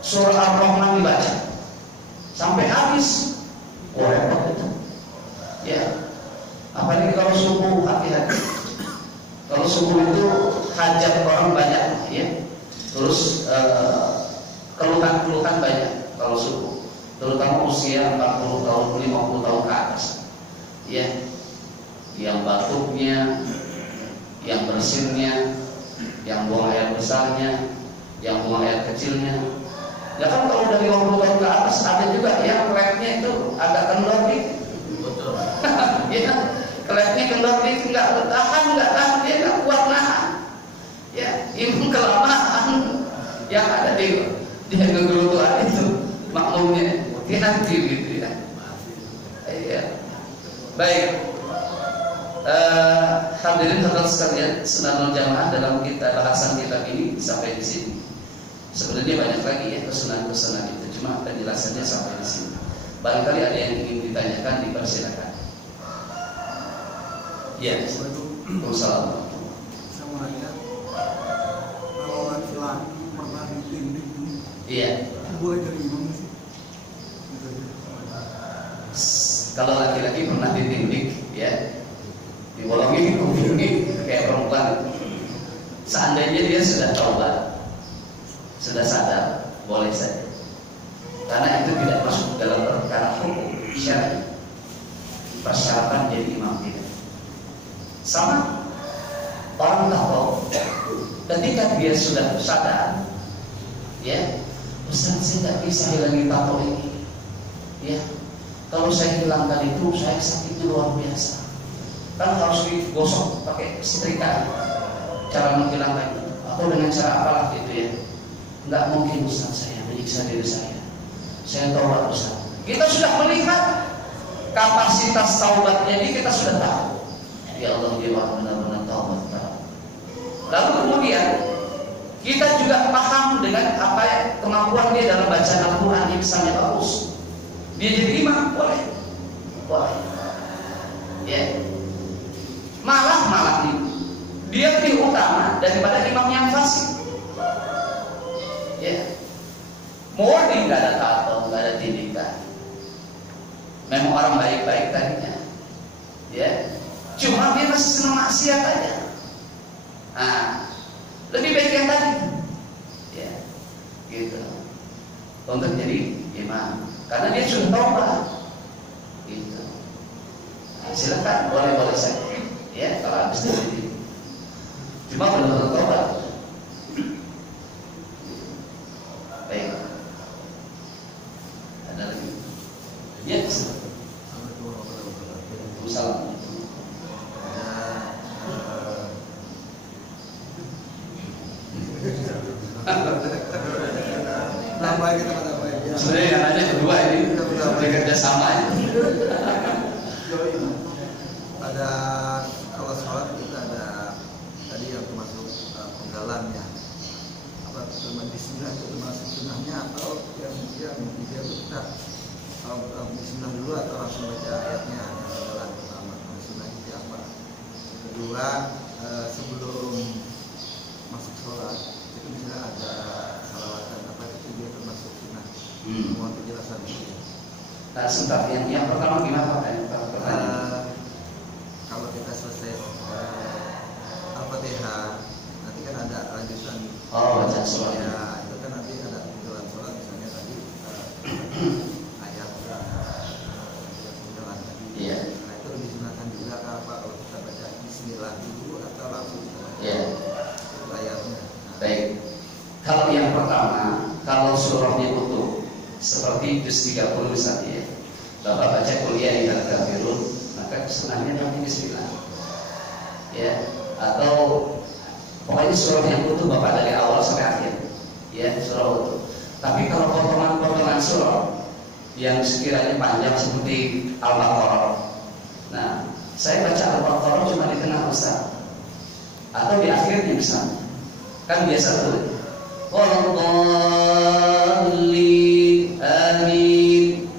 surah Ar-Rahman dibaca sampai habis, repot itu. Ya, apalagi kalau subuh, hati-hati. Kalau subuh itu hajat orang banyak, ya. Terus keluhan-keluhan banyak kalau subuh, terutama usia 40 tahun, 50 tahun ke atas. Ya, yang batuknya, yang bersinnya, yang buang air besarnya, yang buang air kecilnya. Ya kan kalau dari 50 tahun ke atas ada juga yang klepnya itu agak kendor dikit. Betul. Ya, klepnya kendor dikit, nggak tahan, dia nggak kuat nahan. Ya, ini kelamaan. Yang ada dia ngegerutuan itu makmumnya inaktif gitu ya. Iya. Baik. Hadirin hadirat sekalian, Sunnahul Jamaah dalam bahasan kitab ini sampai di sini. Sebenarnya banyak lagi ya kesunahan-kesunahan itu, cuma penjelasannya sampai di sini. Barangkali ada yang ingin ditanyakan, dipersilakan. Ya, Assalamualaikum. Sama ya. Kalau laki-laki pernah ditindik, iya. Boleh dari imam sih. Kalau laki-laki pernah ditindik, ya, dibolongin, dikubungin kayak perempuan. Seandainya dia sudah taubat, sudah sadar, boleh saja. Karena itu tidak masuk dalam perkara hukum syar'i. Persyaratan jadi imam tidak. Sama orang tahu ketika dia sudah sadar, ya, Ustaz saya tidak bisa hilangin tato ini, ya. Kalau saya hilangkan itu, saya sakitnya luar biasa. Kan harus digosok pakai setrika cara menghilangkan itu, atau dengan cara apalah gitu ya. Nggak mungkin Ustaz saya menyiksa diri saya. Saya taubat Ustaz. Kita sudah melihat kapasitas taubatnya ini, kita sudah tahu. Ya Allah, dia benar-benar taubat. Lalu kemudian kita juga paham dengan apa ya, kemampuan dia dalam bacaan Al-Quran yang misalnya bagus. Dia jadi imam, boleh. Ya. Malah nih, dia lebih utama daripada imam yang fasik. Ya. Murni nggak ada tato, nggak ada tindikan. Memang orang baik-baik tadinya, ya. Cuma dia masih senang maksiat aja. Nah, lebih baik yang tadi, ya, gitu. Untuk jadi imam, karena dia sudah taubat, gitu. Nah, silakan, boleh saja, ya, kalau habis dari. Cuma belum taubat. Baik. Ada lagi? Ya, Assalamualaikum. Sebenarnya yang ada kedua ini bekerja sama itu. Ada kalau sholat kita ada tadi yang termasuk penggalan ya. Apa termasuk bismillah itu termasuk sunnahnya atau yang dia kita bismillah dulu atau langsung baca ayatnya penggalan pertama. Sunnah itu apa? Kedua sebelum masuk sholat itu misalnya ada salawatan apa itu dia termasuk sunnah. Mohon penjelasan itu. Nah, sebentar, yang pertama gimana Pak? Kalau kita selesai Al-Fatihah, nanti kan ada lanjutan. Oh, baca surah ya, itu kan nanti ada penggalan sholat misalnya tadi ayat penggalan tadi. Iya. Nah itu disunahkan juga apa kalau kita baca Bismillah dulu atau langsung Iya. ayatnya. Baik. Kalau yang pertama, kalau surahnya utuh seperti juz 30 misalnya, Bapak baca kuliah di Al-Kafirun, maka sunahnya nanti bismillah. Ya, atau pokoknya surah yang utuh Bapak dari awal sampai akhir. Ya, surah utuh. Tapi kalau potongan-potongan surah yang sekiranya panjang seperti Al-Baqarah, nah, saya baca Al-Baqarah cuma di tengah Ustaz, atau di akhirnya misalnya. Kan biasa tuh. Walladallin, amin.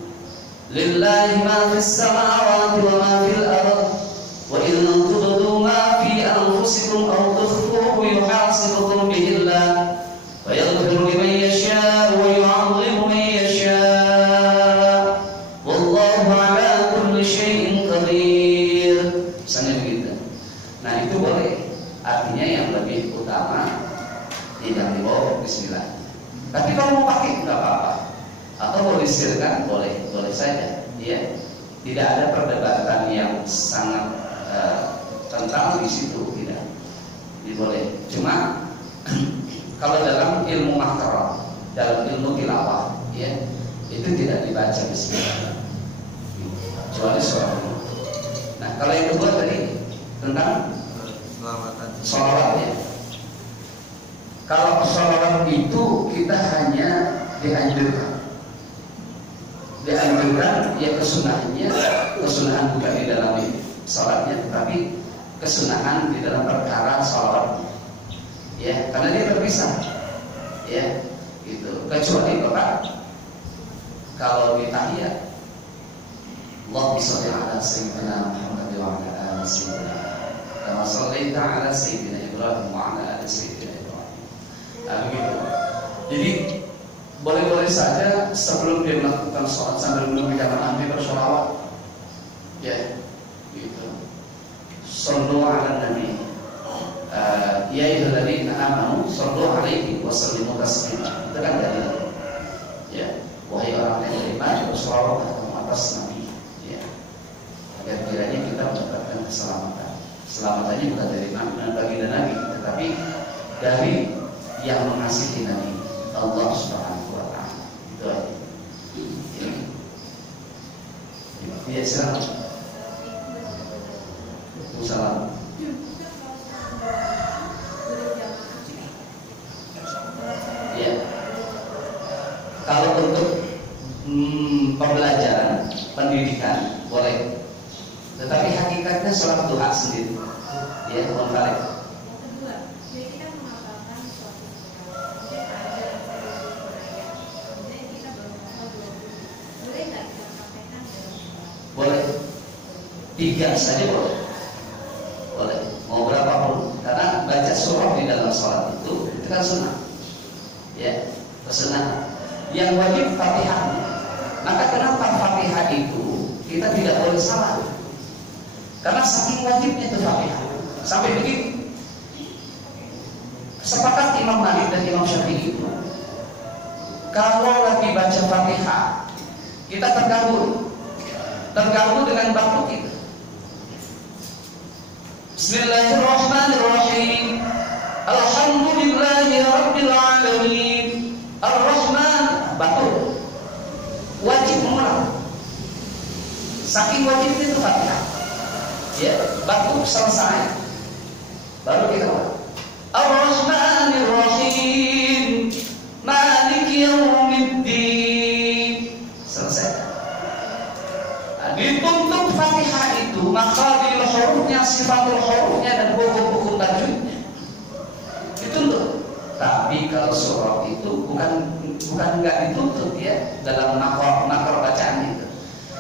Lillahi ma fis samawati wa ma fil ardh. Wa in tubdu ma fi anfusikum aw tukhfuhu yuhasibukum bihi Allah. Wa yaghfiru liman yasha' wa yu'adhibu man yasha'. Wallahu 'ala kulli syai'in qadir. Misalnya begitu. Nah, itu boleh. Artinya yang lebih utama tidak dibawa bismillah. Tapi kalau mau pakai nggak apa-apa. Atau mau disirkan boleh saja. Ya, tidak ada perdebatan yang sangat tentang di situ, tidak. Boleh. Cuma kalau dalam ilmu makro, dalam ilmu tilawah, ya, itu tidak dibaca bismillah. Kecuali surah. Nah, kalau yang kedua tadi tentang Selawatan. sholawat ya. Kalau sholawat itu kita hanya dianjurkan ya kesunahan bukan di dalam sholatnya, tetapi kesunahan di dalam perkara sholawat, ya, karena dia terpisah, ya, gitu. Kecuali Bapak kalau di tahiyat, Allahumma shalli ala sayyidina Muhammad wa ala ali sayyidina kama shallaita ala sayyidina Ibrahim wa ala ali sayyidina Ibrahim. Nah, begitu. Jadi boleh-boleh saja sebelum dia melakukan sholat sambil menunggu jamaah dia bersolawat, ya, gitu. Shallu ala nabi, ya ayyuhalladzina amanu shallu alaihi wa sallimu taslima. Itu kan dalil, ya, wahai orang yang beriman bersolawat atas nabi, ya, agar kiranya kita mendapatkan keselamatan. Selamatnya bukan dari baginda nabi, tetapi dari yang mengasihi nabi, Allah Subhanahu wa ta'ala. Itu aja. Ya, silakan. Salam. Ya. Kalau untuk pembelajaran, pendidikan boleh. Tetapi hakikatnya sholat duha sendiri. Ya, boleh. Boleh 3 saja boleh mau berapapun, karena baca surah di dalam sholat itu kan sunnah, ya, sunnah. Yang wajib Fatihah. Maka kenapa Fatihah itu kita tidak boleh salah, karena saking wajibnya itu Fatihah. Sampai begitu sepakat Imam Malik dan Imam Syafi'i itu, kalau lagi baca Fatihah kita terganggu dengan waktu kita. Bismillahirrahmanirrahim. Alhamdulillahi rabbil alamin. Ar-Rahman, batul. Wajib mengulang. Saking wajibnya itu Fatihah. Ya, batul selesai. Baru kita ulang. Ar-Rahmanirrahim. Maliki yaumiddin. Selesai. Dituntut Fatihah itu makhrajul hurufnya, sifatul hurufnya, dan hukum-hukum tajwidnya dituntut. Tapi kalau surah itu bukan nggak dituntut, ya, dalam makro bacaan itu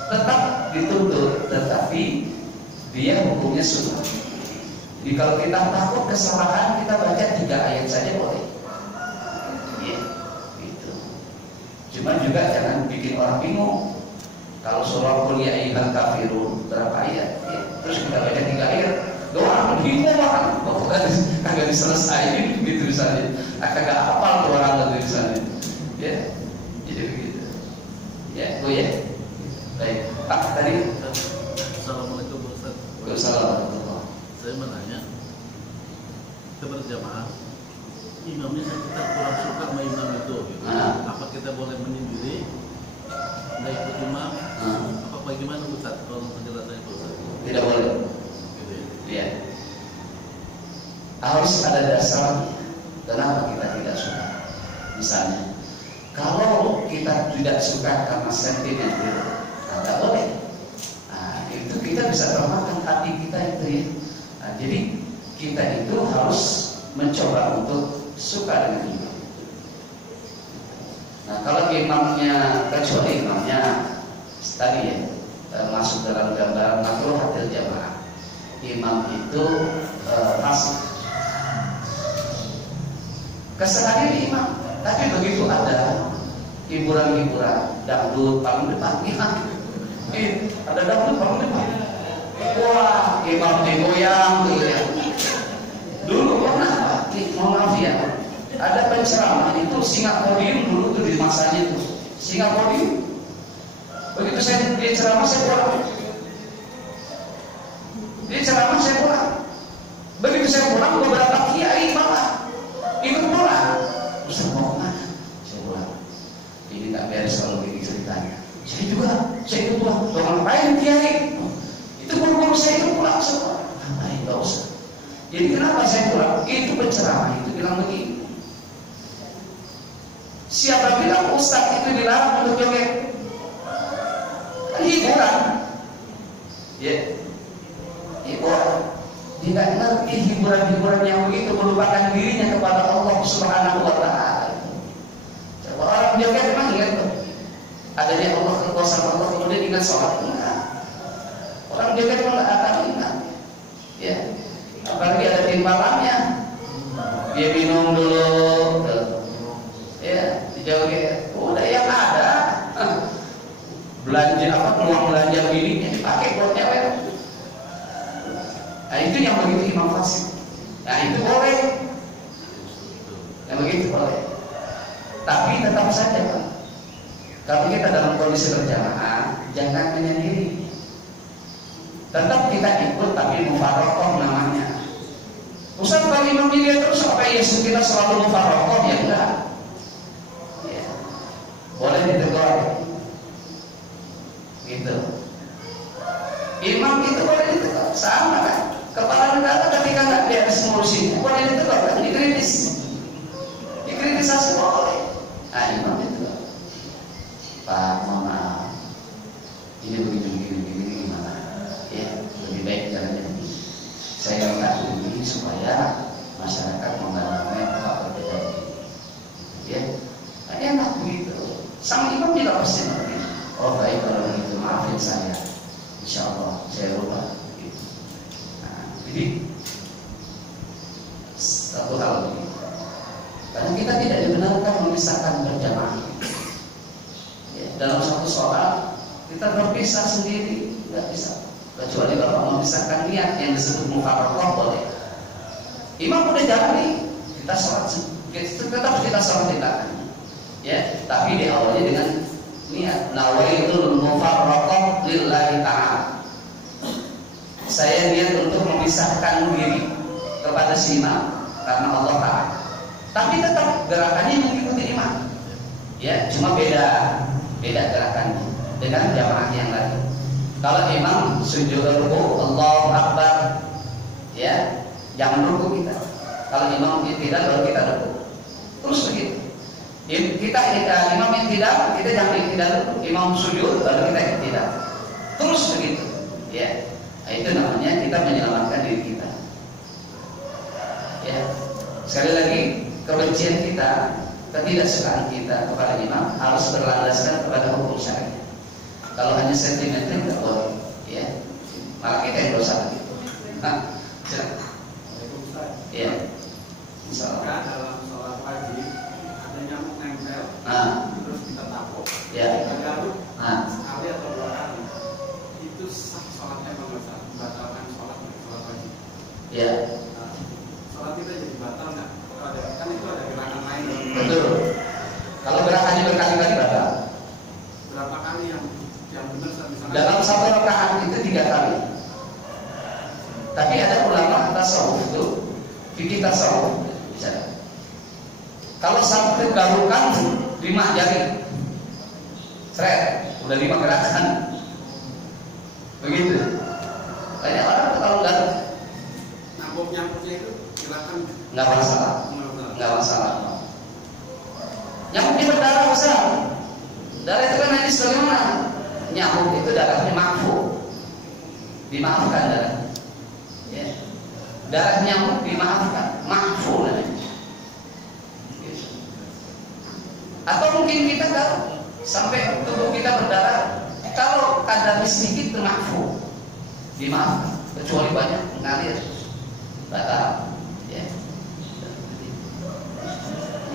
tetap dituntut, tetapi dia hukumnya sunnah. Jadi kalau kita takut kesalahan, kita baca 3 ayat saja boleh, ya, gitu. Cuma juga jangan bikin orang bingung. Kalau surah Qul ya ayyuhal kafirun berapa ayat, ya, terus kita baca 3 ayat, doa bingung orang, kagak diselesaikan gitu misalnya, kagak hafal tuh orang tuh misalnya, ya, jadi begitu, ya, Bu, ya, baik, Pak tadi. Assalamualaikum Ustaz. Waalaikumsalam. Saya menanya, kita berjamaah, imamnya kita kurang suka sama imam itu, gitu. Apa kita boleh menyendiri, nggak ikut imam, apa bagaimana Ustaz? Tolong penjelasan itu Ustaz. Tidak boleh. Gitu ya. Ya. Harus ada dasar kenapa kita tidak suka. Misalnya, kalau kita tidak suka karena sentimen, tidak boleh. Nah, itu kita bisa termakan hati kita itu, ya. Nah, jadi kita itu harus mencoba untuk suka dengan imam. Nah, kalau imamnya, kecuali imamnya tadi, ya, masuk dalam gambaran makruhatil jamaah, imam itu fasik, keseharian imam, tapi begitu ada hiburan-hiburan dangdut paling depan, imam ada dangdut paling depan, wah, imam digoyang gitu, ya. Dulu pernah, Pak, mohon maaf, ya, ada penceramah itu Singaporium dulu tuh di masanya itu Singaporium. Begitu dia ceramah saya pulang. Begitu saya pulang, beberapa kiai malah ikut pulang. Ustaz mau kemana? Saya pulang. Ini tak beres kalau begini ceritanya. Saya ikut pulang. Loh, ngapain kiai? Itu guru-guru saya ikut pulang semua. Ngapain, gak usah. Jadi kenapa saya pulang? Itu penceramah itu bilang begini, Siapa bilang ustaz itu dilarang untuk joget? Kan hiburan. Ya. Hiburan. Dia nggak ngerti hiburan-hiburan yang begitu melupakan dirinya kepada Allah Subhanahu wa Ta'ala. Coba orang joget memang ingat tuh adanya Allah, kekuasaan Allah, kemudian ingat sholat. Enggak. Orang joget pun nggak akan ingat. Ya. Apalagi ada timbalannya. Dia minum dulu. Ya, dijoget. Udah yang ada. Belanja apa? Uang belanja bininya dipakai buat cewek. Nah itu yang begitu imam fasik. Nah itu boleh. Yang begitu boleh. Tapi tetap saja Pak, kalau kita dalam kondisi berjamaah, jangan menyendiri. Tetap kita ikut, tapi mufarokoh namanya. Ustaz kalau imam dia terus apa ya kita selalu mufarokoh? Ya enggak. Ya. Boleh ditegur. Gitu. Imam itu boleh ditegur, sama kan? Kepala negara ketika nggak beres ngurusin, boleh ditegur kan? Dikritisasi boleh. Nah, imam itu, Pak, mohon maaf, ini begini gimana? Ya, lebih baik caranya ini. Saya minta ini supaya masyarakat mengalami apa berbeda. Ya, nah, enak begitu. Sang imam juga pasti ngerti. Oh baik kalau begitu, maafin saya. Insya Allah saya rubah. Jadi satu hal ini, karena kita tidak dibenarkan memisahkan berjamaah. Ya, dalam satu sholat kita berpisah sendiri nggak bisa, kecuali bapak memisahkan niat yang disebut mufarokoh boleh. Imam udah jalani, kita sholat, tetap kita sholat kita, ya. Tapi diawali dengan niat nawaitul mufarokoh lillahi ta'ala. Saya niat untuk memisahkan diri kepada si imam karena Allah Ta'ala. Tapi tetap gerakannya mengikuti imam. Ya, cuma beda gerakannya dengan jamaah yang lain. Kalau imam sujud ruku, Allahu Akbar, ya, jangan ruku kita. Kalau imam tidak, baru kita ruku. Terus begitu. Imam yang tidak, kita jangan tidak ruku. Imam sujud, baru kita tidak. Terus begitu. Ya. Nah, itu namanya kita menyelamatkan diri kita. Ya. Sekali lagi, kebencian kita, ketidaksukaan kita kepada imam harus berlandaskan kepada hukum syariat. Kalau hanya sentimental tidak boleh, ya. Malah kita yang dosa lagi. Nah, ya. Misalkan dalam sholat pagi ada nyamuk nempel, terus kita tapuk, ya. kita garuk, sekali atau 2 kali, itu sah sholatnya bagaimana? Batalkan sholat pagi. Ya. Nah, sholat kita jadi batal nggak? Kan itu ada gerakan lain. Betul. Kalau gerakannya berkali-kali batal. Berapa kali yang benar misalnya? Dalam satu rakaat itu 3 kali. Tapi ada ulama tasawuf itu, fikih tasawuf bicara. Kalau sampai garukan 5 jari, seret, udah 5 gerakan. Begitu. Banyak orang tuh kalau garuk. Nyamuknya itu gerakan nggak masalah. Nyamuk berdarah besar. Darah itu kan najis bagaimana? Nyamuk itu darahnya makfu, dimaafkan darah. Ya. Darah nyamuk dimaafkan, makfu namanya. Atau mungkin kita garuk sampai tubuh kita berdarah. Kalau kadarnya sedikit itu makfu, dimaafkan. Kecuali banyak mengalir, batal. Ya.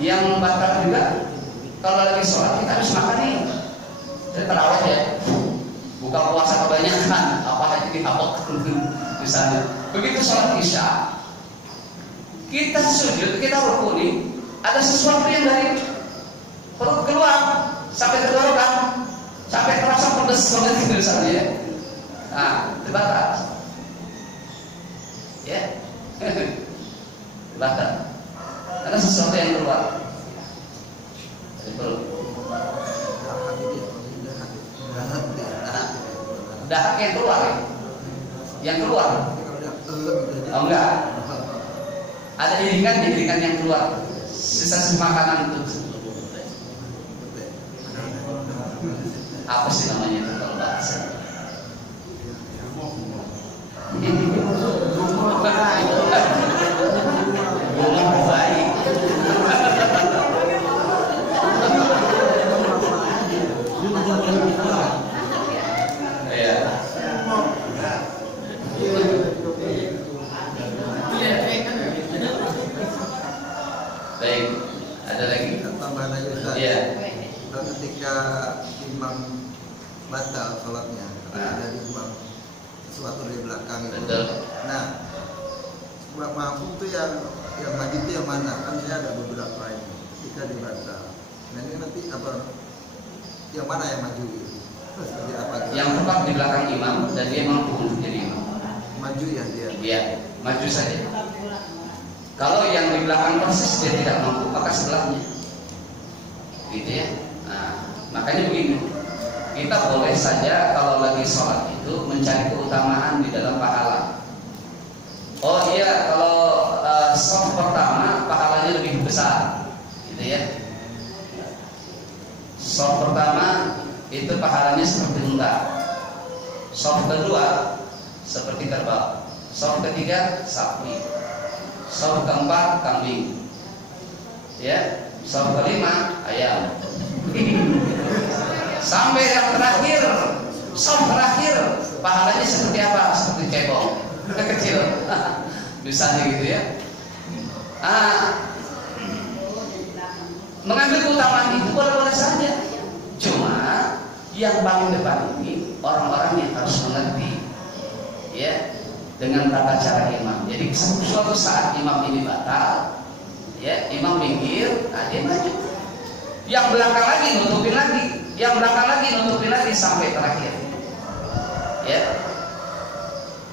Yang batal juga kalau lagi sholat kita harus makan nih. Jadi terawih ya, buka puasa kebanyakan, apa aja dihapok di sana. Begitu sholat isya, kita sujud, kita ruku nih, ada sesuatu yang dari perut keluar sampai tenggorokan, sampai terasa pedes banget gitu misalnya ya. Nah, itu batal. Ya, batal. Karena sesuatu yang keluar dari perut. Dahak yang keluar ya? Yang keluar? Oh enggak. Ada iringan yang keluar. Sisa makanan itu. apa sih namanya itu kalau bahasa? Ngomong baik. Ya. Baik, ada lagi? Tambahan aja Ustaz. Iya. Ketika imam batal sholatnya, ada imam sesuatu di belakang itu. Betul. Nah, mampu tuh yang maju itu yang mana? Kan saya ada beberapa ini. Ketika dibatal. Nah ini nanti apa? Yang mana yang maju gitu? Seperti apa? Yang tetap di belakang imam dan dia mampu untuk jadi imam. Maju ya dia. Iya, maju saja. Kalau yang di belakang persis dia tidak mampu, maka sebelahnya. Gitu ya. Nah, makanya begini. Kita boleh saja kalau lagi sholat itu mencari keutamaan di dalam pahala. Oh iya, kalau shaf pertama pahalanya lebih besar, gitu ya. Shaf pertama itu pahalanya seperti unta. Shaf kedua seperti kerbau. Shaf ketiga sapi. Shaf keempat kambing. Ya, shaf kelima ayam. Sampai yang terakhir, shaf terakhir pahalanya seperti apa? Seperti cebong kecil. Misalnya gitu ya. Mengambil keutamaan itu boleh-boleh saja. Cuma yang paling depan ini orang-orang yang harus mengerti, ya, dengan tata cara imam. Jadi suatu saat imam ini batal, ya, imam minggir, dia maju. Yang belakang lagi nutupin lagi, yang belakang lagi nutupin lagi sampai terakhir. Ya.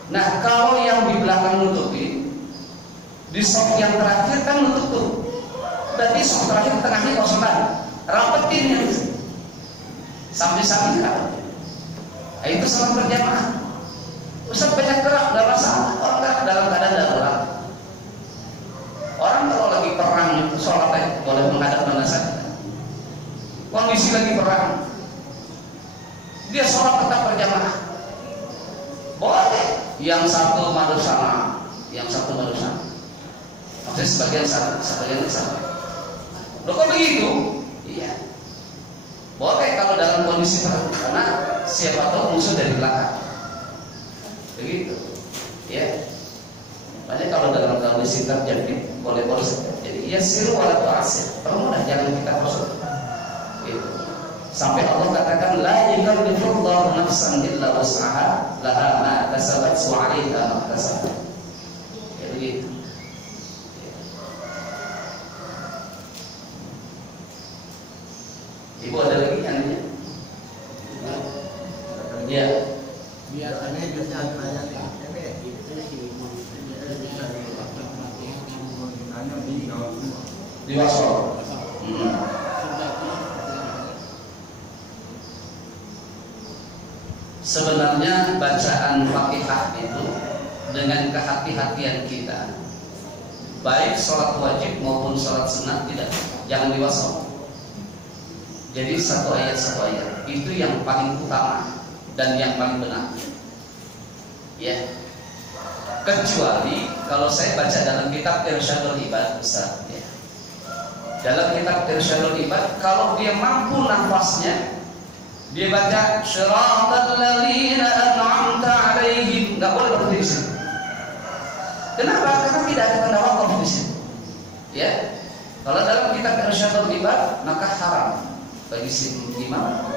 Nah, kalau yang di belakang nutupin, di shaf yang terakhir kan nutup tuh. Berarti shaf terakhir tengahnya kosongan, rapetin ya. Sampai-sampai rapetin. Nah, itu salat berjamaah. Ustaz banyak gerak, nggak masalah. Orang gerak dalam keadaan darurat. Orang kalau lagi perang itu sholatnya boleh menghadap mana saja. Kondisi lagi perang, dia sholat tetap berjamaah. Boleh. Yang satu madu sana, yang satu madu sana. Maksudnya sebagian sana, sebagian sana. Loh kok begitu? Iya. Boleh kalau dalam kondisi perang, karena siapa tahu musuh dari belakang. Begitu. Ya. Makanya kalau dalam kondisi terjepit, boleh-boleh saja. Jadi ya siru wala tu'asir. Permudah, jangan kita kosong. Gitu. Sampai Allah katakan la yukallifullahu nafsan illa wus'aha laha ma kasabat wa 'alaiha ma kasabat. Ya begitu. Ibu ada lagi anehnya? Ya. Biasanya nanya nih. Di wasol. Sebenarnya bacaan Fatihah itu dengan kehati-hatian kita, baik sholat wajib maupun sholat sunat jangan diwasol. Jadi satu ayat itu yang paling utama dan yang paling benar. Ya. Kecuali kalau saya baca dalam kitab Irsyadul Ibad, Ustaz, ya. Dalam kitab Irsyadul Ibad, kalau dia mampu nafasnya, dia baca syiratal ladzina an'amta 'alaihim, enggak boleh berhenti di situ. Kenapa? Karena tidak ada tanda wakaf di situ. Ya. Kalau dalam kitab Irsyadul Ibad, maka haram bagi si imam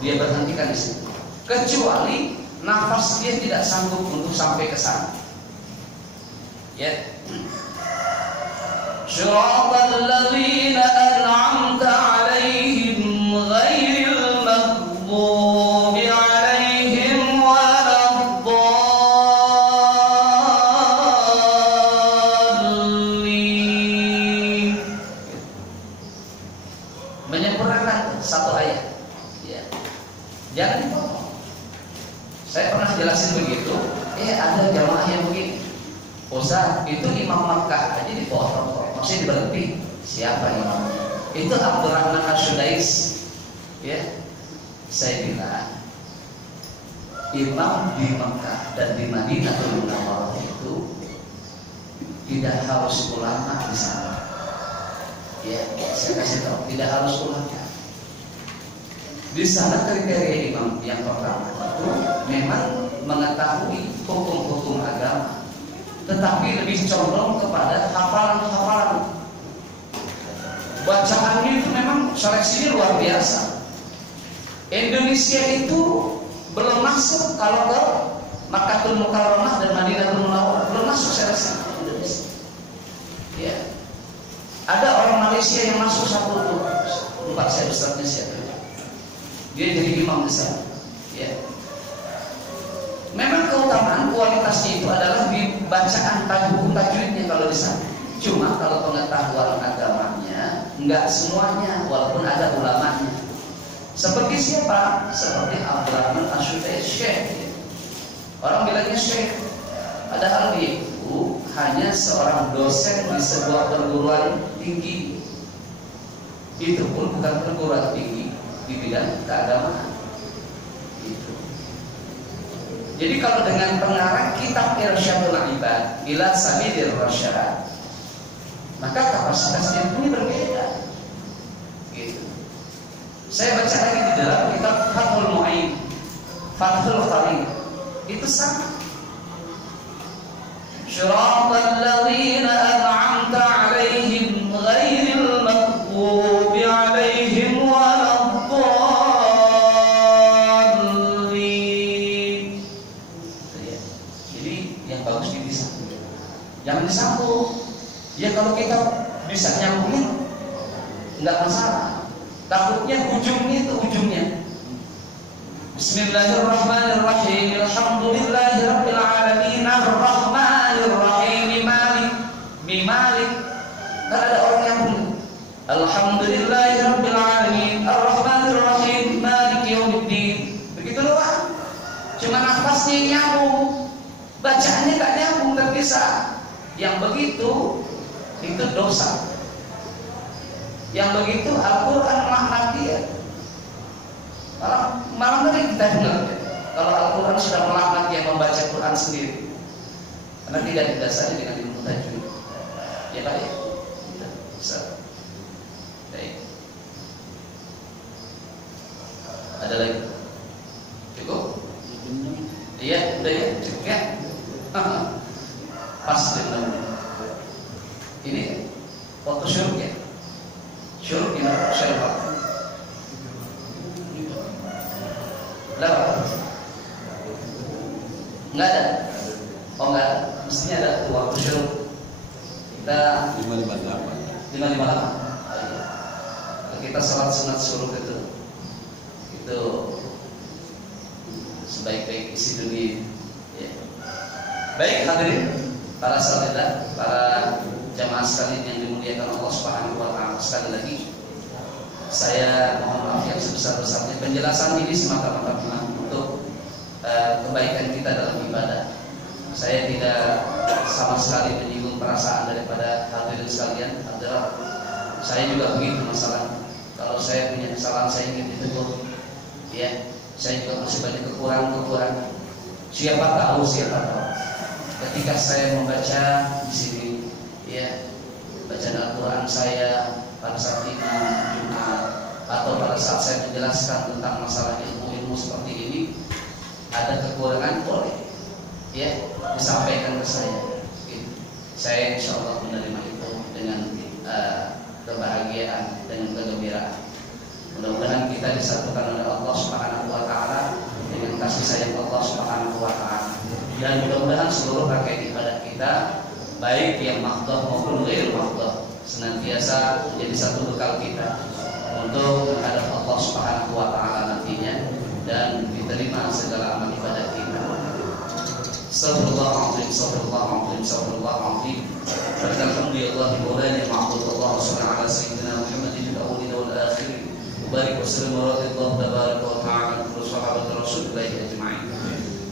dia berhentikan di situ. Kecuali nafas dia tidak sanggup untuk sampai ke sana. Ya. Syiratal ladzina an'amta 'alaihim ghairil maghdubi 'alaihim waladdallin. Menyempurnakan satu ayat. Ya. Jangan dipotong. Saya pernah jelasin begitu. Ada jamaah yang begini. Ustaz, itu Imam Makkah aja dipotong, masih berhenti. Siapa imam? Itu Abdurrahman Asy-Sudais. Ya. saya bilang imam di Mekah dan di Madinatul Munawwarah itu tidak harus ulama di sana. Ya, saya kasih tahu, tidak harus ulama. Di sana kriteria imam yang pertama itu memang mengetahui hukum-hukum agama, tetapi lebih condong kepada hafalan-hafalan. Bacaannya itu memang seleksinya luar biasa. Indonesia itu belum masuk kalau ke Makkahul Mukarramah dan Madinatul Munawwarah, belum masuk seleksi Indonesia. Ya. Ada orang Malaysia yang masuk satu tuh, lupa saya besarnya siapa. Dia jadi imam besar. Ya. Memang keutamaan kualitasnya itu adalah di bacaan hukum tajwidnya kalau di sana. Cuma kalau pengetahuan agamanya enggak semuanya, walaupun ada ulamanya. Seperti siapa? Seperti Abdurrahman Asy'ari Syekh. Orang bilangnya Syekh, padahal dia itu hanya seorang dosen di sebuah perguruan tinggi. Itu pun bukan perguruan tinggi di bidang keagamaan. Itu. Jadi kalau dengan pengarang kitab Irsyadul Ibad ila Sabilir Rasyad, maka kapasitasnya ini berbeda. Gitu. Saya baca lagi di dalam kitab Fathul Mu'in, Fathul Qadir, itu sama. Syiratal ladzina an'amta 'alaihim ghairil maghdubi 'alaihim waladdallin. Jadi yang bagus disambung. Jangan disambung. Ya kalau kita bisa nyambungin enggak masalah. Takutnya ujungnya. Bismillahirrahmanirrahim. Alhamdulillahirabbil alamin arrahmanir rahim malik. Kan ada orang yang bunyi Alhamdulillahirabbil alamin arrahmanir rahim maliki yaumiddin. Begitu doang. Cuma nafasnya nyambung. Bacaannya enggak nyambung, terpisah. Yang begitu itu dosa. Yang begitu Al-Quran melaknat dia. Malah ngeri kita dengar kalau Al-Quran sudah melaknat yang membaca Quran sendiri, karena tidak didasari dengan ilmu tajwid. Ya Pak ya, bisa. Baik. Ada lagi? Cukup? Iya, udah ya, cukup ya. Pas dengan ini waktu syuruk ya. Syuruk gimana? Syuruk berapa? Enggak ada? Oh enggak ada. Mestinya ada tuh waktu syuruk. Kita 558. Kalau kita salat sunat syuruk itu sebaik-baik isi dunia ya. Baik hadirin para sahabat, para jamaah sekalian yang dimuliakan Allah Subhanahu wa taala, sekali lagi saya mohon maaf yang sebesar-besarnya. Penjelasan ini semata-mata untuk kebaikan kita dalam ibadah. Saya tidak sama sekali menyinggung perasaan daripada hadirin sekalian. Adalah saya juga begitu masalah. Kalau saya punya kesalahan saya ingin ditegur. Ya, saya juga masih banyak kekurangan. Siapa tahu. Ketika saya membaca di sini, ya, bacaan Al-Quran saya pada saat imam Jumat atau pada saat saya menjelaskan tentang masalah ilmu seperti ini, ada kekurangan, boleh ya disampaikan ke saya. Saya insya Allah menerima itu dengan kebahagiaan, dengan kegembiraan. Mudah-mudahan kita disatukan oleh Allah Subhanahu wa taala dengan kasih sayang Allah Subhanahu wa taala. Dan mudah-mudahan seluruh rangkaian ibadah kita, baik yang mahdhah maupun ghair mahdhah, senantiasa menjadi satu bekal kita untuk menghadap Allah Subhanahu wa taala nantinya dan diterima segala amal ibadah kita. Astagfirullahaladzim, astagfirullahaladzim. Alhamdulillah maulana ma'bud Allah subhanahu wa sayyidina Muhammadin al-awwalin wal akhirin. Barik wa sallim wa radiyallahu tabaraka wa ta'ala wa sahabat Rasulullah ajma'in.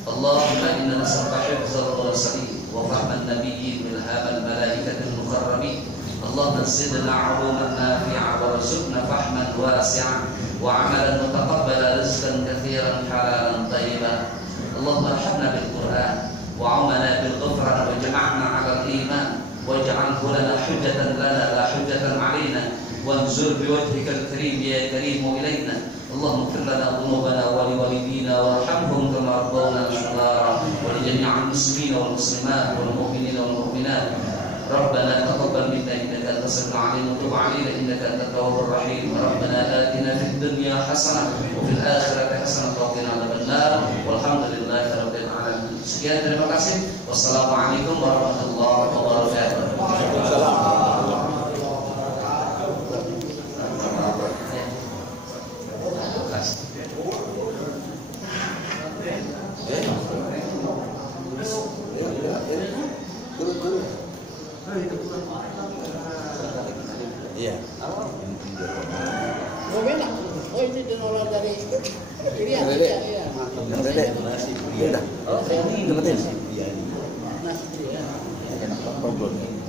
Allahumma inna nas'aluka hifdzal mursalin wa fahman nabiyyin min hamal malaikatil mukarramin. اللهم زدنا علوما نافعة وارزقنا فهما واسعا وعملا متقبلا رزقا كثيرا حلالا طيبا اللهم ارحمنا بالقرآن وعمنا بالغفران وجمعنا على الإيمان واجعله لنا حجة لنا لا حجة علينا وانزل بوجهك الكريم يا كريم إلينا اللهم اغفر لنا ذنوبنا ولوالدينا وارحمهم كما ربونا صغارا ولجميع المسلمين والمسلمات والمؤمنين والمؤمنات ربنا تقبل منا انك انت السميع العليم وتب علينا انك انت التواب الرحيم ربنا آتنا في الدنيا حسنه وفي الاخره حسنه وقنا عذاب النار والحمد لله رب العالمين. Sekian, terima kasih. Wassalamualaikum warahmatullahi wabarakatuh. Iya. Oh beda. Oh ini denolar dari itu. Iya. Iya. Udah. Oh, ini tempatin. Iya. Nasi ya. Problem.